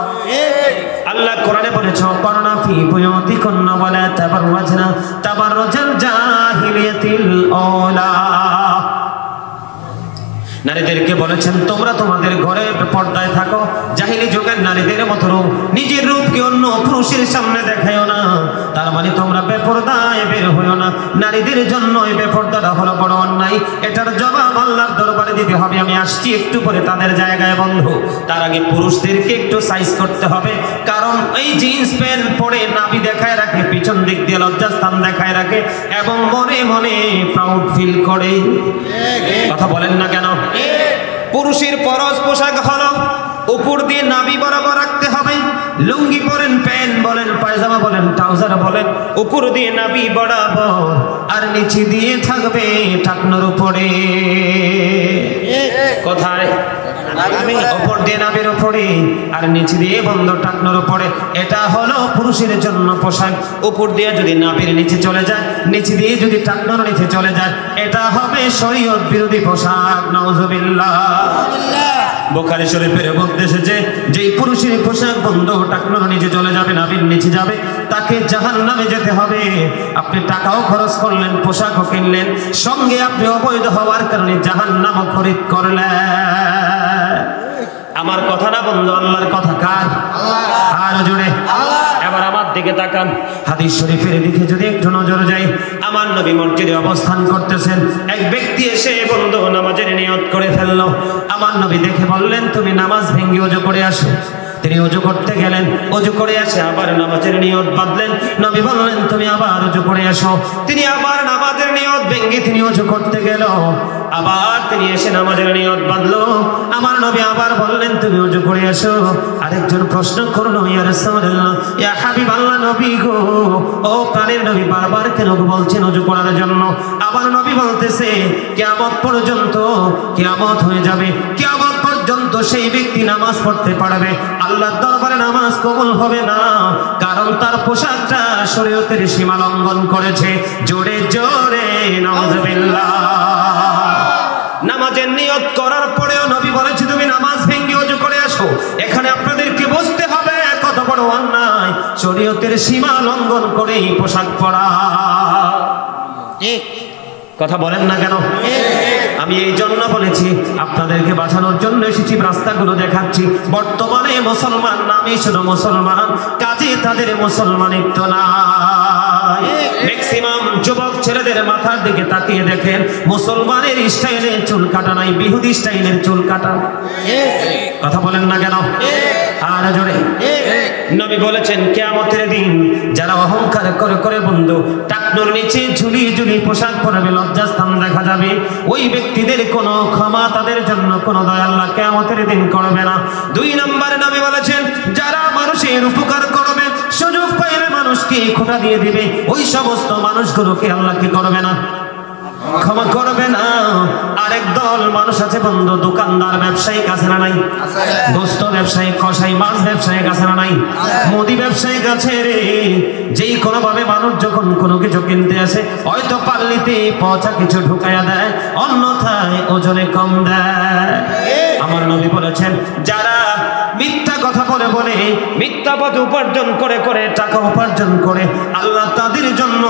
আল্লাহ কোরআনে বলেছে করোনা ফি বুয়ুতিকুন্না ওয়ালা তাবাররাজনা তাবাররুজাল জাহিলিয়াতিল আওলা। নারীদেরকে বলেছেন তোমরা তোমাদের ঘরে পর্দায় থাকো, জাহিলি যুগের নারীদের মতো রূপ, নিজের রূপকে অন্য পুরুষের সামনে দেখায়ও না। তার মানে তোমরা বেপরদায় বের হইও না। নারীদের জন্য এই বেপরদাটা হলো বড় অন্যায়, এটার জবাব আল্লাহর দরবারে দিতে হবে। আমি আসছি একটু পরে তাদের জায়গায় বন্ধু। তার আগে পুরুষদেরকে একটু সাইজ করতে হবে, কারণ এই জিন্স প্যান্ট পরে নাভি দেখায় রাখে, পিছন দিক দিয়ে লজ্জাস্থান দেখায় রাখে এবং মনে মনে প্রাউড ফিল করে। কথা বলেন না কেন? পুরুষের ফরজ পোশাক হলো উপর দিয়ে নাভি বরাবর রাখতে হবে। লুঙ্গি পরেন, প্যান্ট বলেন, পায়জামা বলেন, ট্রাউজার বলেন, উপর দিয়ে নাভি বরাবর, আর নিচে দিয়ে থাকবে টাকনোর উপরে। কোথায়? উপর দিয়ে নাভির উপরে, আর নিচে দিয়ে বন্ধ টাকনোর উপরে। এটা হলো পুরুষের জন্য পোশাক। উপর দিয়ে যদি নাভির নিচে চলে যায়, নিচে দিয়ে যদি টাকনোর নিচে চলে যায়, এটা হবে শরীয়ত বিরোধী পোশাক। নাউজুবিল্লাহ। বুখারী শরীফের মধ্যে এসেছে যেই পুরুষের পোশাক বন্ধ টাকনোর নিচে চলে যাবে, নাভির নিচে যাবে, তাকে জাহান্নামে যেতে হবে। আপনি টাকাও খরচ করলেন, পোশাকও কিনলেন, সঙ্গে আপনি অবৈধ হওয়ার কারণে জাহান্নামও খরিদ করলেন। আমার কথা না বন্ধু, আল্লাহর কথা। কার? আর জোরে। এবার আমার দিকে তাকান, হাদিস শরীফের দিকে যদি একটু নজর যায়, আমার নবী মসজিদে অবস্থান করতেছেন, এক ব্যক্তি এসে বন্ধু নামাজের নিয়ত করে ফেললো। আমার নবী দেখে বললেন, তুমি নামাজ ভেঙে ওযু করে আসো। তিনি ওযু করতে গেলেন, ওযু করে আসে আবার নামাজের নিয়ত বাঁধলেন। নবী বললেন, তুমি আবার ওযু করে আসো। তিনি আবার নামাজের নিয়ত ভেঙে তিনি ওযু করতে গেল, আবার তিনি এসে নামাজের নিয়ত বাঁধলো। আমার নবী আবার বললেন, তুমি ওযু করে আসো। আরেকজন প্রশ্ন করলো, ইয়া রাসূলুল্লাহ, ইয়া হাবিবাল্লাহ, নবী গো, ও প্রাণের নবী বারবার কেন বলছেন ওযু করার জন্য? আবার নবী বলতেছে, কিয়ামত পর্যন্ত, কিয়ামত হয়ে যাবে, কিয়ামত পর্যন্ত সেই ব্যক্তি নামাজ পড়তে পারবে, আল্লাহর দরবারে নামাজ কবুল হবে না, কারণ তার পোশাকটা শরীয়তের সীমা লঙ্ঘন করেছে। জোরে জোরে নাউযুবিল্লাহ। নামাজের নিয়ত করার পরেও নবী বলেছে, তুমি নামাজ ভেঙে ওযু করে আসো। এখানে আপনাদেরকে বুঝতে হবে কত বড় অন্যায়, শরীয়তের সীমা লঙ্ঘন করে এই পোশাক পরা। ঠিক কথা বলেন না কেন? আমি এই জন্য বলেছি, আপনাদেরকে বাঁচানোর জন্য এসেছি, রাস্তাগুলো দেখাচ্ছি। বর্তমানে মুসলমান নামে শুধু মুসলমান, কাজে তাদের মুসলমানিত্ব নাই। ম্যাক্সিমাম যুবক ছেলেদের মাথার দিকে তাকিয়ে দেখেন, মুসলমানের স্টাইলে চুল কাটা নাই, বিহুদি স্টাইলের চুল কাটা। কথা বলেন না কেন? আর জোরে। নবী বলেছেন, কিয়ামতের দিন যারা অহংকার করে করে বন্ধু টাকনোর নিচে ঝুলি ঝুলি পোশাক পরবে, লজ্জাস্থান দেখা যাবে, ওই ব্যক্তিদের কোনো ক্ষমা, তাদের জন্য কোনো দয়া আল্লাহ কিয়ামতের দিন করবে না। 2 নম্বরে নবী বলেছেন, যারা মানুষের উপকার করবে, সুযোগ পাইলে মানুষকে খোঁটা দিয়ে দিবে, ওই সমস্ত মানুষগুলোকে আল্লাহ কি করবে না? ক্ষমা করবে না। আরেক দল মানুষ আছে বন্ধু, দোকানদার ব্যবসায়ী কাছে না নাই, গোস্ত ব্যবসায়ী, কসাই, মাছ ব্যবসায়ী কাছে না নাই, মুদি ব্যবসায়ী কাছে রে। যেই কোনো ভাবে মানুষ যখন কোনো কিছু কিনতে আসে, হয়তো পাল্লিতে পচা কিছু ঢুকাইয়া দেয়, অন্যথায় ওজনে কম দেয়। আমার নবী বলেছেন, যারা মিথ্যা কথা বলে বলে, মিথ্যা পথ উপার্জন করে করে, টাকা উপার্জন করে, আল্লাহ তাদের জন্য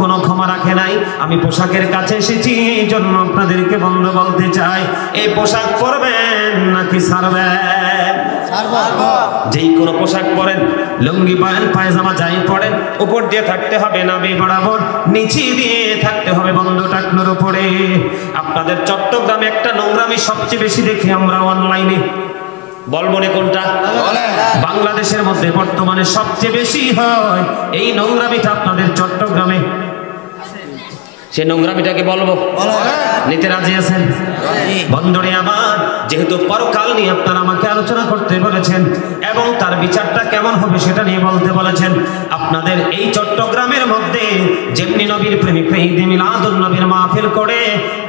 কোনো ক্ষমা রাখে নাই। আমি পোশাকের কাছে এসেছি, এই জন্য আপনাদেরকে বন্ধু বলতে চাই, এই পোশাক পরবেন নাকি ছাড়বেন? যেই কোনো পোশাক পরেন, লুঙ্গি পরেন, পায়জামা যাই পরেন, উপর দিয়ে থাকতে হবে নাভি বরাবর, নিচে দিয়ে থাকতে হবে বন্ধু টাকনোর উপরে। আপনাদের চট্টগ্রামে একটা নোংরামি সবচেয়ে বেশি দেখি আমরা অনলাইনে, বলবো না কোনটা? বাংলাদেশের মধ্যে বর্তমানে সবচেয়ে বেশি হয় এই নোংরামিটা আপনাদের চট্টগ্রামে। সে নোংরামিটাকে বলবো, নিতে রাজি আছেন? বন্ধুরে আমার, যেহেতু পরকাল নিয়ে আপনারা আমাকে আলোচনা করতে বলেছেন এবং তার বিচারটা কেমন হবে সেটা নিয়ে বলতে বলেছেন, আপনাদের এই চট্টগ্রামের মধ্যে যেমনি নবীর প্রেমিক ঈদ মিলাদুন নবীর মাহফিল করে,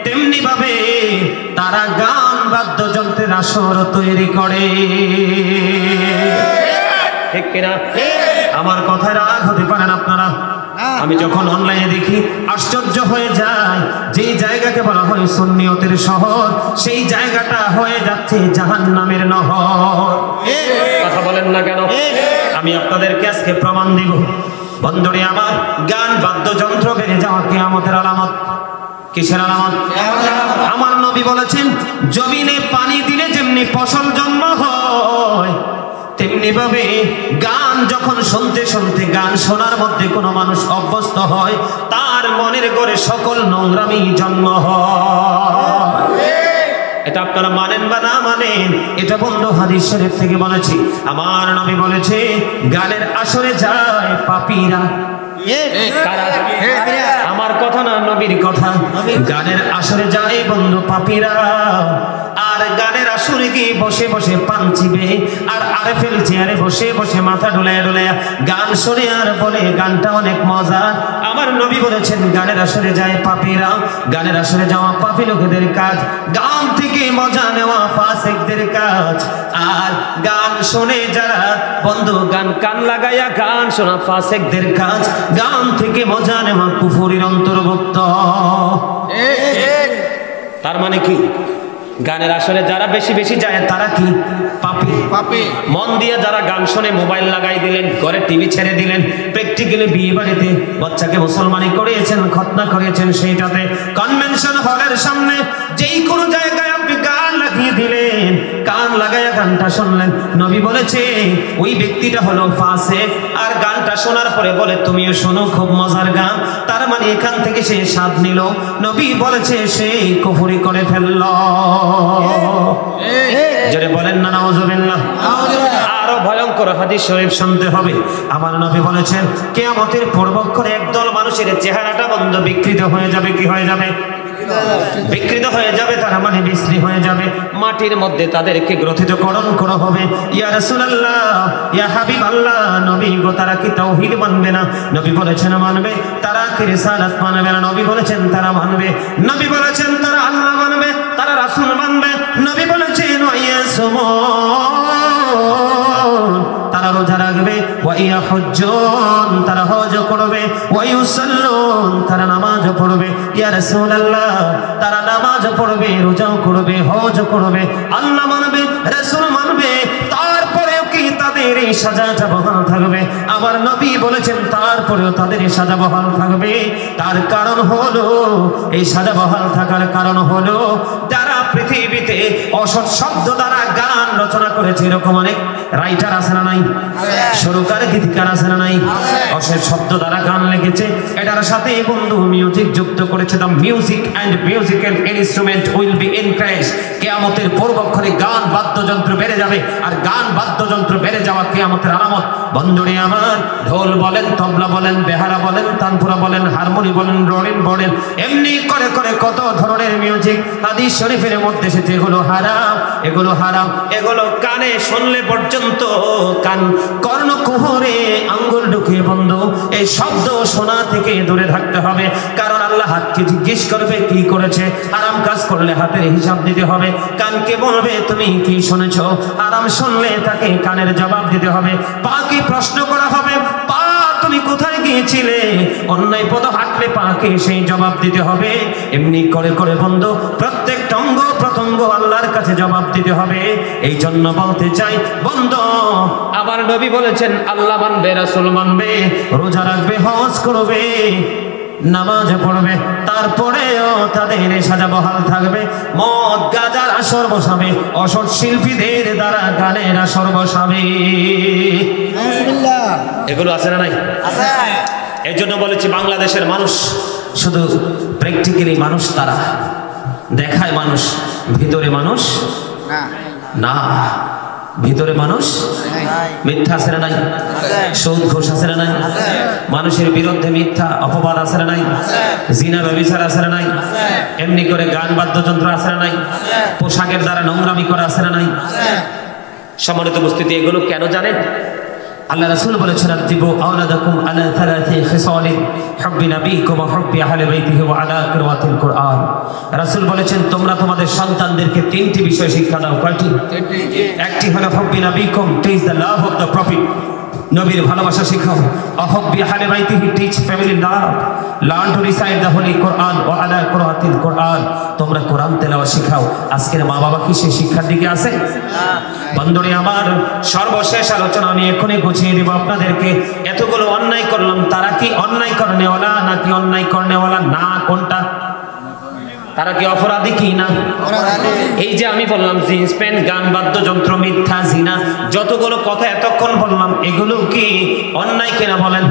তেমনি ভাবে তারা গান বাদ্যযন্ত্রের আসর তৈরি করে, ঠিক কিনা? আমার কথায় রাগ হতে পারেন আপনারা। আমি যখন অনলাইনে দেখি আশ্চর্য হয়ে যায়, যেই জায়গাকে বলা হয় সুন্নিয়তের শহর, সেই জায়গাটা হয়ে যাচ্ছে জাহান্নামের নহর। কথা বলেন না কেন? আমি আপনাদেরকে আজকে প্রমাণ দিব। বন্ধুরে আমার, গান বাদ্যযন্ত্র বেড়ে যাওয়া কিয়ামতের আলামত। কিসের আলামত? আমার নবী বলেছেন, জমিনে পানি দিলে যেমনি ফসল জন্ম হয়, তেমনি ভাবে গান যখন শুনতে শুনতে, গান শোনার মধ্যে কোনো মানুষ অভ্যস্ত হয়, তার মনের ঘরে সকল নোংরামি জন্ম হয়। এটা আপনারা মানেন বা না মানেন, এটা বন্ধু হাদিস শরীফ থেকে বলেছি। আমার নবী বলেছে, গানের আসরে যায় পাপীরা। কারা? আমার কথা না, নবীর কথা। গানের আসরে যায় বন্ধু পাপীরা, আর গানের আসরে গিয়ে বসে বসে পান চিবে, আর আরফেল চেয়ারে বসে বসে মাথা ডোলায় ডোলায় গান শোনে আর বলে গানটা অনেক মজা। আমার নবী বলেছেন, গানের আসরে যায় পাপীরা। গানের আসরে যাওয়া পাপী লোকেদের কাজ, গান থেকে মজা নেওয়া ফাসিকদের কাজ। আর গান শোনে যারা বন্ধু, গান কান লাগাইয়া গান শোনা ফাসিকদের কাজ। গান থেকে মজা নেওয়া কুফরির অন্তর্ভুক্ত। তার মানে কি? গানের আসরে যারা বেশি বেশি যায় তারা কি? পাপী। মন দিয়ে যারা গান শোনে, মোবাইল লাগাই দিলেন, ঘরে টিভি ছেড়ে দিলেন, প্র্যাকটিক্যালি বিয়ে বাড়িতে বাচ্চাকে মুসলমানি করিয়েছেন, খতনা করিয়েছেন, সেইটাতে কনভেনশন হলের সামনে যেই কোনো জায়গায় আপনি গান লাগিয়ে দিলেন, কান লাগাইয়া গানটা শুনলেন, নবী বলেছে ওই ব্যক্তিটা হলো ফাসিক। আর গানটা শোনার পরে বলে তুমিও শোনো, খুব মজার গান। তার মানে এখান থেকে সে স্বাদ নিল। নবী বলেছে সে কুফরি করে ফেলল। জোরে বলেন না নাউজুবিল্লাহ। আরো ভয়ঙ্কর হাদিস শরীফ শুনতে হবে। আমার নবী বলেছেন কিয়ামতের পূর্বক্ষণে একদল মানুষের চেহারাটা বন্ধ বিকৃত হয়ে যাবে। কি হয়ে যাবে? বিকৃত হয়ে যাবে, তার মানে বিশ্রী হয়ে যাবে। মাটির মধ্যে তাদেরকে গ্রথিতকরণ করা হবে। ইয়া রাসূলুল্লাহ, ইয়া হাবিবাল্লাহ, নবী গো তারা কি তাওহীদ মানবে না? নবী বলেছেন মানবে। তারা কি রিসালাত মানবে না? নবী বলেছেন তারা মানবে। নবী বলেছেন তারা আল্লাহ মানবে, তারা রাসূল মানবে। নবী বলেছেন তারা রোজা রাখবে, তারা হজ করবে, তারা নামাজ পড়বে। ইয়া রাসূলুল্লাহ, তারা নামাজ পড়বে, রোজাও করবে, হজ করবে, আল্লাহ মানবে, রাসূল মানবে। তারপরেও কি তাদের এই সাজাটা বহাল থাকবে? আমার নবী বলেছেন তারপরেও তাদের এই সাজা বহাল থাকবে। তার কারণ হলো, এই সাজা বহাল থাকার কারণ হলো যারা পৃথিবীতে অসৎ শব্দ দ্বারা গান রচনা করেছে। এরকম অনেক রাইটার আছে না নাই? সুরকার গীতিকার আছে না নাই? অসৎ শব্দ দ্বারা গান লিখেছে। এটার সাথে বন্ধু মিউজিক যুক্ত করেছে। The music and musical instrument will be increase. কিয়ামতের পূর্বক্ষণে গান বাদ্যযন্ত্র বেড়ে যাবে। আর গান বাদ্যযন্ত্র বেড়ে যাওয়া কিয়ামতের আলামত। বন্ধুরে আমার, ঢোল বলেন, তবলা বলেন, বেহারা বলেন, তানপুরা বলেন, হারমোনি বলেন, রোলিন বলেন, এমনি করে করে কত ধরনের মিউজিক হাদিস শরীফের মধ্যে এসেছে। এগুলো হারাম, এগুলো হারাম, এগুলো কানে শুনলে পর্যন্ত কান কর্ণকুহরে আঙ্গুল ঢুকিয়ে বন্ধ এই শব্দ শোনা থেকে দূরে থাকতে হবে। কারণ আল্লাহ হাতকে জিজ্ঞেস করবে কি করেছে। আরাম কাজ করলে হাতের হিসাব দিতে হবে। কানকে বলবে তুমি কি শুনেছো। আরাম শুনলে তাকে কানের জবাব দিতে হবে। পাকে প্রশ্ন করা হবে, পা তুমি কোথায় গিয়েছিলে। অন্যায় পথ হাঁটলে পাকে সেই জবাব দিতে হবে। এমনি করে করে বন্ধু প্রত্যেকটা অঙ্গ প্রত্যঙ্গ আল্লাহর কাছে জবাব দিতে হবে। এই জন্য বলতে চাই বন্ধু, আবার নবী বলেছেন আল্লাহ মানবে, রাসূল মানবে, রোজা রাখবে, হজ করবে, নামাজ পড়বে, তারপরেও তাদের সাজা বহাল থাকবে। মদ গাঁজার আসর বসাবে, অসৎ শিল্পীদের দ্বারা গানের আসর বসাবে। এগুলো আছে না নাই? এই জন্য বলেছি বাংলাদেশের মানুষ শুধু প্র্যাকটিক্যালি মানুষ, তারা দেখায় মানুষ, ভিতরে মানুষ না। ভিতরে মানুষ মিথ্যা আছে না নাই? সুদ ঘুষ আছে না নাই? মানুষের বিরুদ্ধে মিথ্যা অপবাদ আছে না নাই? জিনা ব্যভিচার আছে না নাই? এমনি করে গান বাদ্যযন্ত্র আছে না নাই? পোশাকের দ্বারা নোংরামি করা আছে না নাই? সম্মানিত উপস্থিতি, এগুলো কেন জানেন? আল্লাহ রাসূল বলেছেন আদিবু আওলাদাকুম আলা থালাথি খিসালিন হুব্বি নাবিয়িকুম ওয়া হুব্বি আহলি বাইতিহি ওয়া আলা কিরাআতিল কুরআন। রাসূল বলেছেন তোমরা তোমাদের সন্তানদেরকে তিনটি বিষয় শিক্ষা দাও। কয়টি? একটি হলো হুব্বি নাবিয়িকুম, teach the love of the prophet, নবীর ভালোবাসা শিখাও। হুব্বি আহলি বাইতিহি, teach family love. Learn to recite the holy Quran ওয়া আলা কিরাআতিল কুরআন, তোমরা কোরআন তেলাওয়াত শিখাও। আজকের মা বাবা কি সেই শিক্ষার দিকে আছে? বন্ধুরে আমার, সর্বশেষ আলোচনা আমি এখনই গুছিয়ে দেব আপনাদেরকে। এতগুলো অন্যায় করলাম, তারা কি অন্যায় করনেওয়ালা নাকি অন্যায় করনেওয়ালা না? কোনটা? তারা কি অপরাধী কি না? এই যে আমি বললাম জিন্স প্যান্ট, গান বাদ্যযন্ত্র, মিথ্যা, জিনা, যতগুলো কথা এতক্ষণ বললাম, এগুলো কি অন্যায় কিনা বলেন?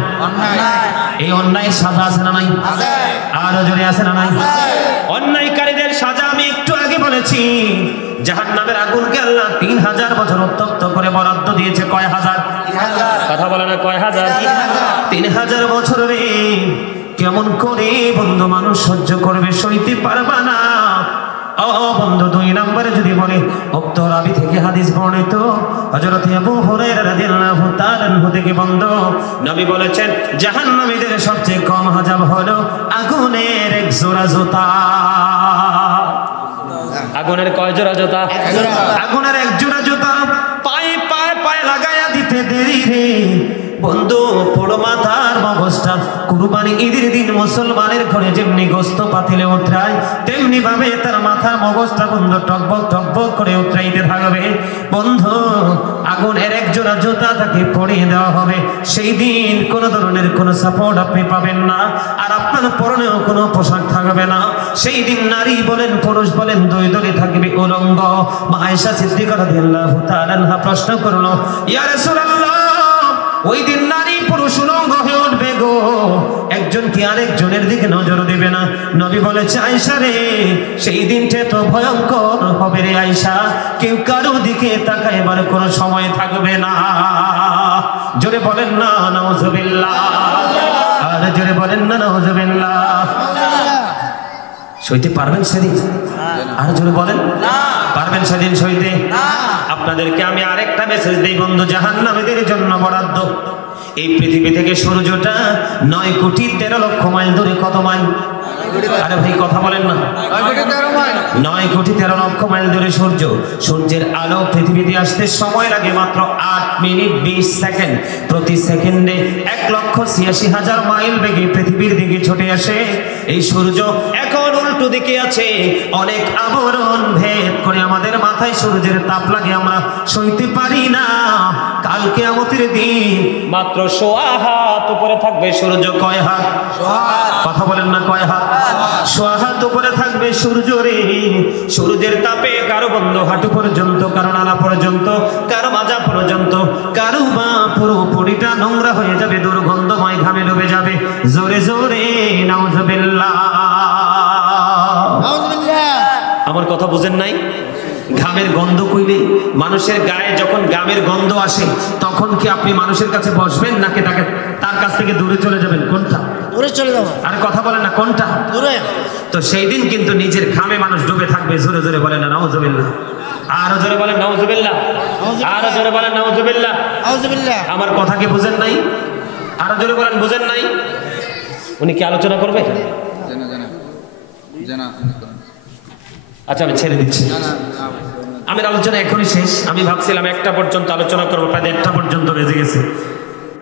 এই অন্যায় সাজা আছে না নাই? আরো জোরে আছে না নাই? অন্যায়কারীদের সাজা আমি একটু আগে বলেছি। জাহান্নামের আগুনকে আল্লাহ 3000 বছর উত্তপ্ত করে বরাদ্দ দিয়েছে। কয় হাজার? কথা বলে না, কয় হাজার? 3000 বছর রে। কেমন করে বন্ধু মানুষ সহ্য করবে? সইতে পারবা না। ও বন্ধু, 2 নম্বরে যদি বলে উক্ত রাবি থেকে হাদিস বর্ণিত হযরত আবু হুরায়রা রাদিয়াল্লাহু তাআলা আনহু থেকে বন্ধু নবী বলেছেন জাহান্নামীদের সবচেয়ে কম আযাব হলো আগুনের এক জোড়া জুতা। আগুনের কয় জোড়া জুতা? আগুনের এক জোড়া জুতা পায়ে পায়ে পায়ে লাগায়া দিতে দেরি রে বন্ধু। পুরো মাথার মগজটা কুরবানি ঈদের দিন মুসলমানের ঘরে যেমনি গোস্ত পাতিলে ওঠায়, তেমনি ভাবে তার মাথা মাথা মগজটা বন্ধু টকবক টকবক করে উতরাইতে থাকবে। বন্ধু আগুনের এক জোড়া জুতা তাকে পরিয়ে দেওয়া হবে। সেই দিন কোন ধরনের কোনো সাপোর্ট আপনি পাবেন না, আর আপনার পরনেও কোনো পোশাক থাকবে না। সেই দিন নারী বলেন পুরুষ বলেন দুই দলই থাকবে উলঙ্গ। মা আয়েশা সিদ্দিকা রাদিয়াল্লাহু তাআলা আনহা প্রশ্ন করলো, ইয়া রাসূলুল্লাহ, ওই দিন নারী পুরুষ উলঙ্গ হয়ে উঠবে গো, একজন কি আরেকজনের দিকে নজর দেবে না? নবী বলেছে, আয়েশা রে, সেই দিনটা তো ভয়ঙ্কর হবে রে আয়েশা, কেউ কারো দিকে তাকাইবার কোনো সময় থাকবে না। জোরে বলেন না নাউজুবিল্লাহ, আর জোরে বলেন না নাউজুবিল্লাহ। সইতে পারবেন সেদিন? আর জোরে বলেন, পারবেন সেদিন সইতে? আপনাদেরকে আমি আরেকটা মেসেজ দেই বন্ধু, জাহান্নামীদের জন্য বরাদ্দ। এই পৃথিবী থেকে সূর্যটা 9,13,00,000 মাইল দূরে। কত মাইল? আরে ভাই কথা বলেন না। 9,13,00,000 মাইল দূরে সূর্য। সূর্যের আলো পৃথিবীতে আসতে সময় লাগে মাত্র 8 মিনিট 20 সেকেন্ড। প্রতি সেকেন্ডে 1,86,000 মাইল বেগে পৃথিবীর দিকে ছুটে আসে। এই সূর্য এখন উল্টো দিকে আছে, অনেক আবরণ ভেদ করে আমাদের মাথায় সূর্যের তাপ লাগে, আমরা সইতে পারি না। কাল কিয়ামতের দিন মাত্র 1.5 হাত উপরে থাকবে সূর্য। কয় হাত? কথা বলেন না, কয় হাত? 1.5 হাত উপরে থাকবে সূর্য রে। সূর্যের তাপে কারো বন্ধ হাঁটু পর্যন্ত, কারো নালা পর্যন্ত, কারো মাজা পর্যন্ত, কারো বা পুরোপুরিটা নোংরা হয়ে যাবে, দুর্গন্ধময় ঘামে ডুবে যাবে। জোরে জোরে নাউজুবিল্লাহ। আমার কথা বুঝেন নাই? ঘামের গন্ধ কইলে মানুষের গায়ে যখন ঘামের গন্ধ আসে, তখন কি আপনি মানুষের কাছে বসবেন নাকি তার কাছ থেকে দূরে চলে যাবেন? কোনটা? দূরে চলে যাবো। আর কথা বলেন না, কোনটা? দূরে। তো সেই দিন কিন্তু নিজের ঘামে মানুষ ডুবে থাকবে। জোরে জোরে বলেন না নাউজুবিল্লাহ, আরো জোরে বলেন নাউজুবিল্লাহ, আরো জোরে বলেন নাউজুবিল্লাহ। আমার কথা কি বুঝেন নাই? আরো জোরে বলেন, বুঝেন নাই? উনি কি আলোচনা করবে? আচ্ছা আমি ছেড়ে দিচ্ছি। আমার আলোচনা এখনই শেষ। আমি ভাবছিলাম 1টা পর্যন্ত আলোচনা করবো, প্রায় 1টা পর্যন্ত বেজে গেছে।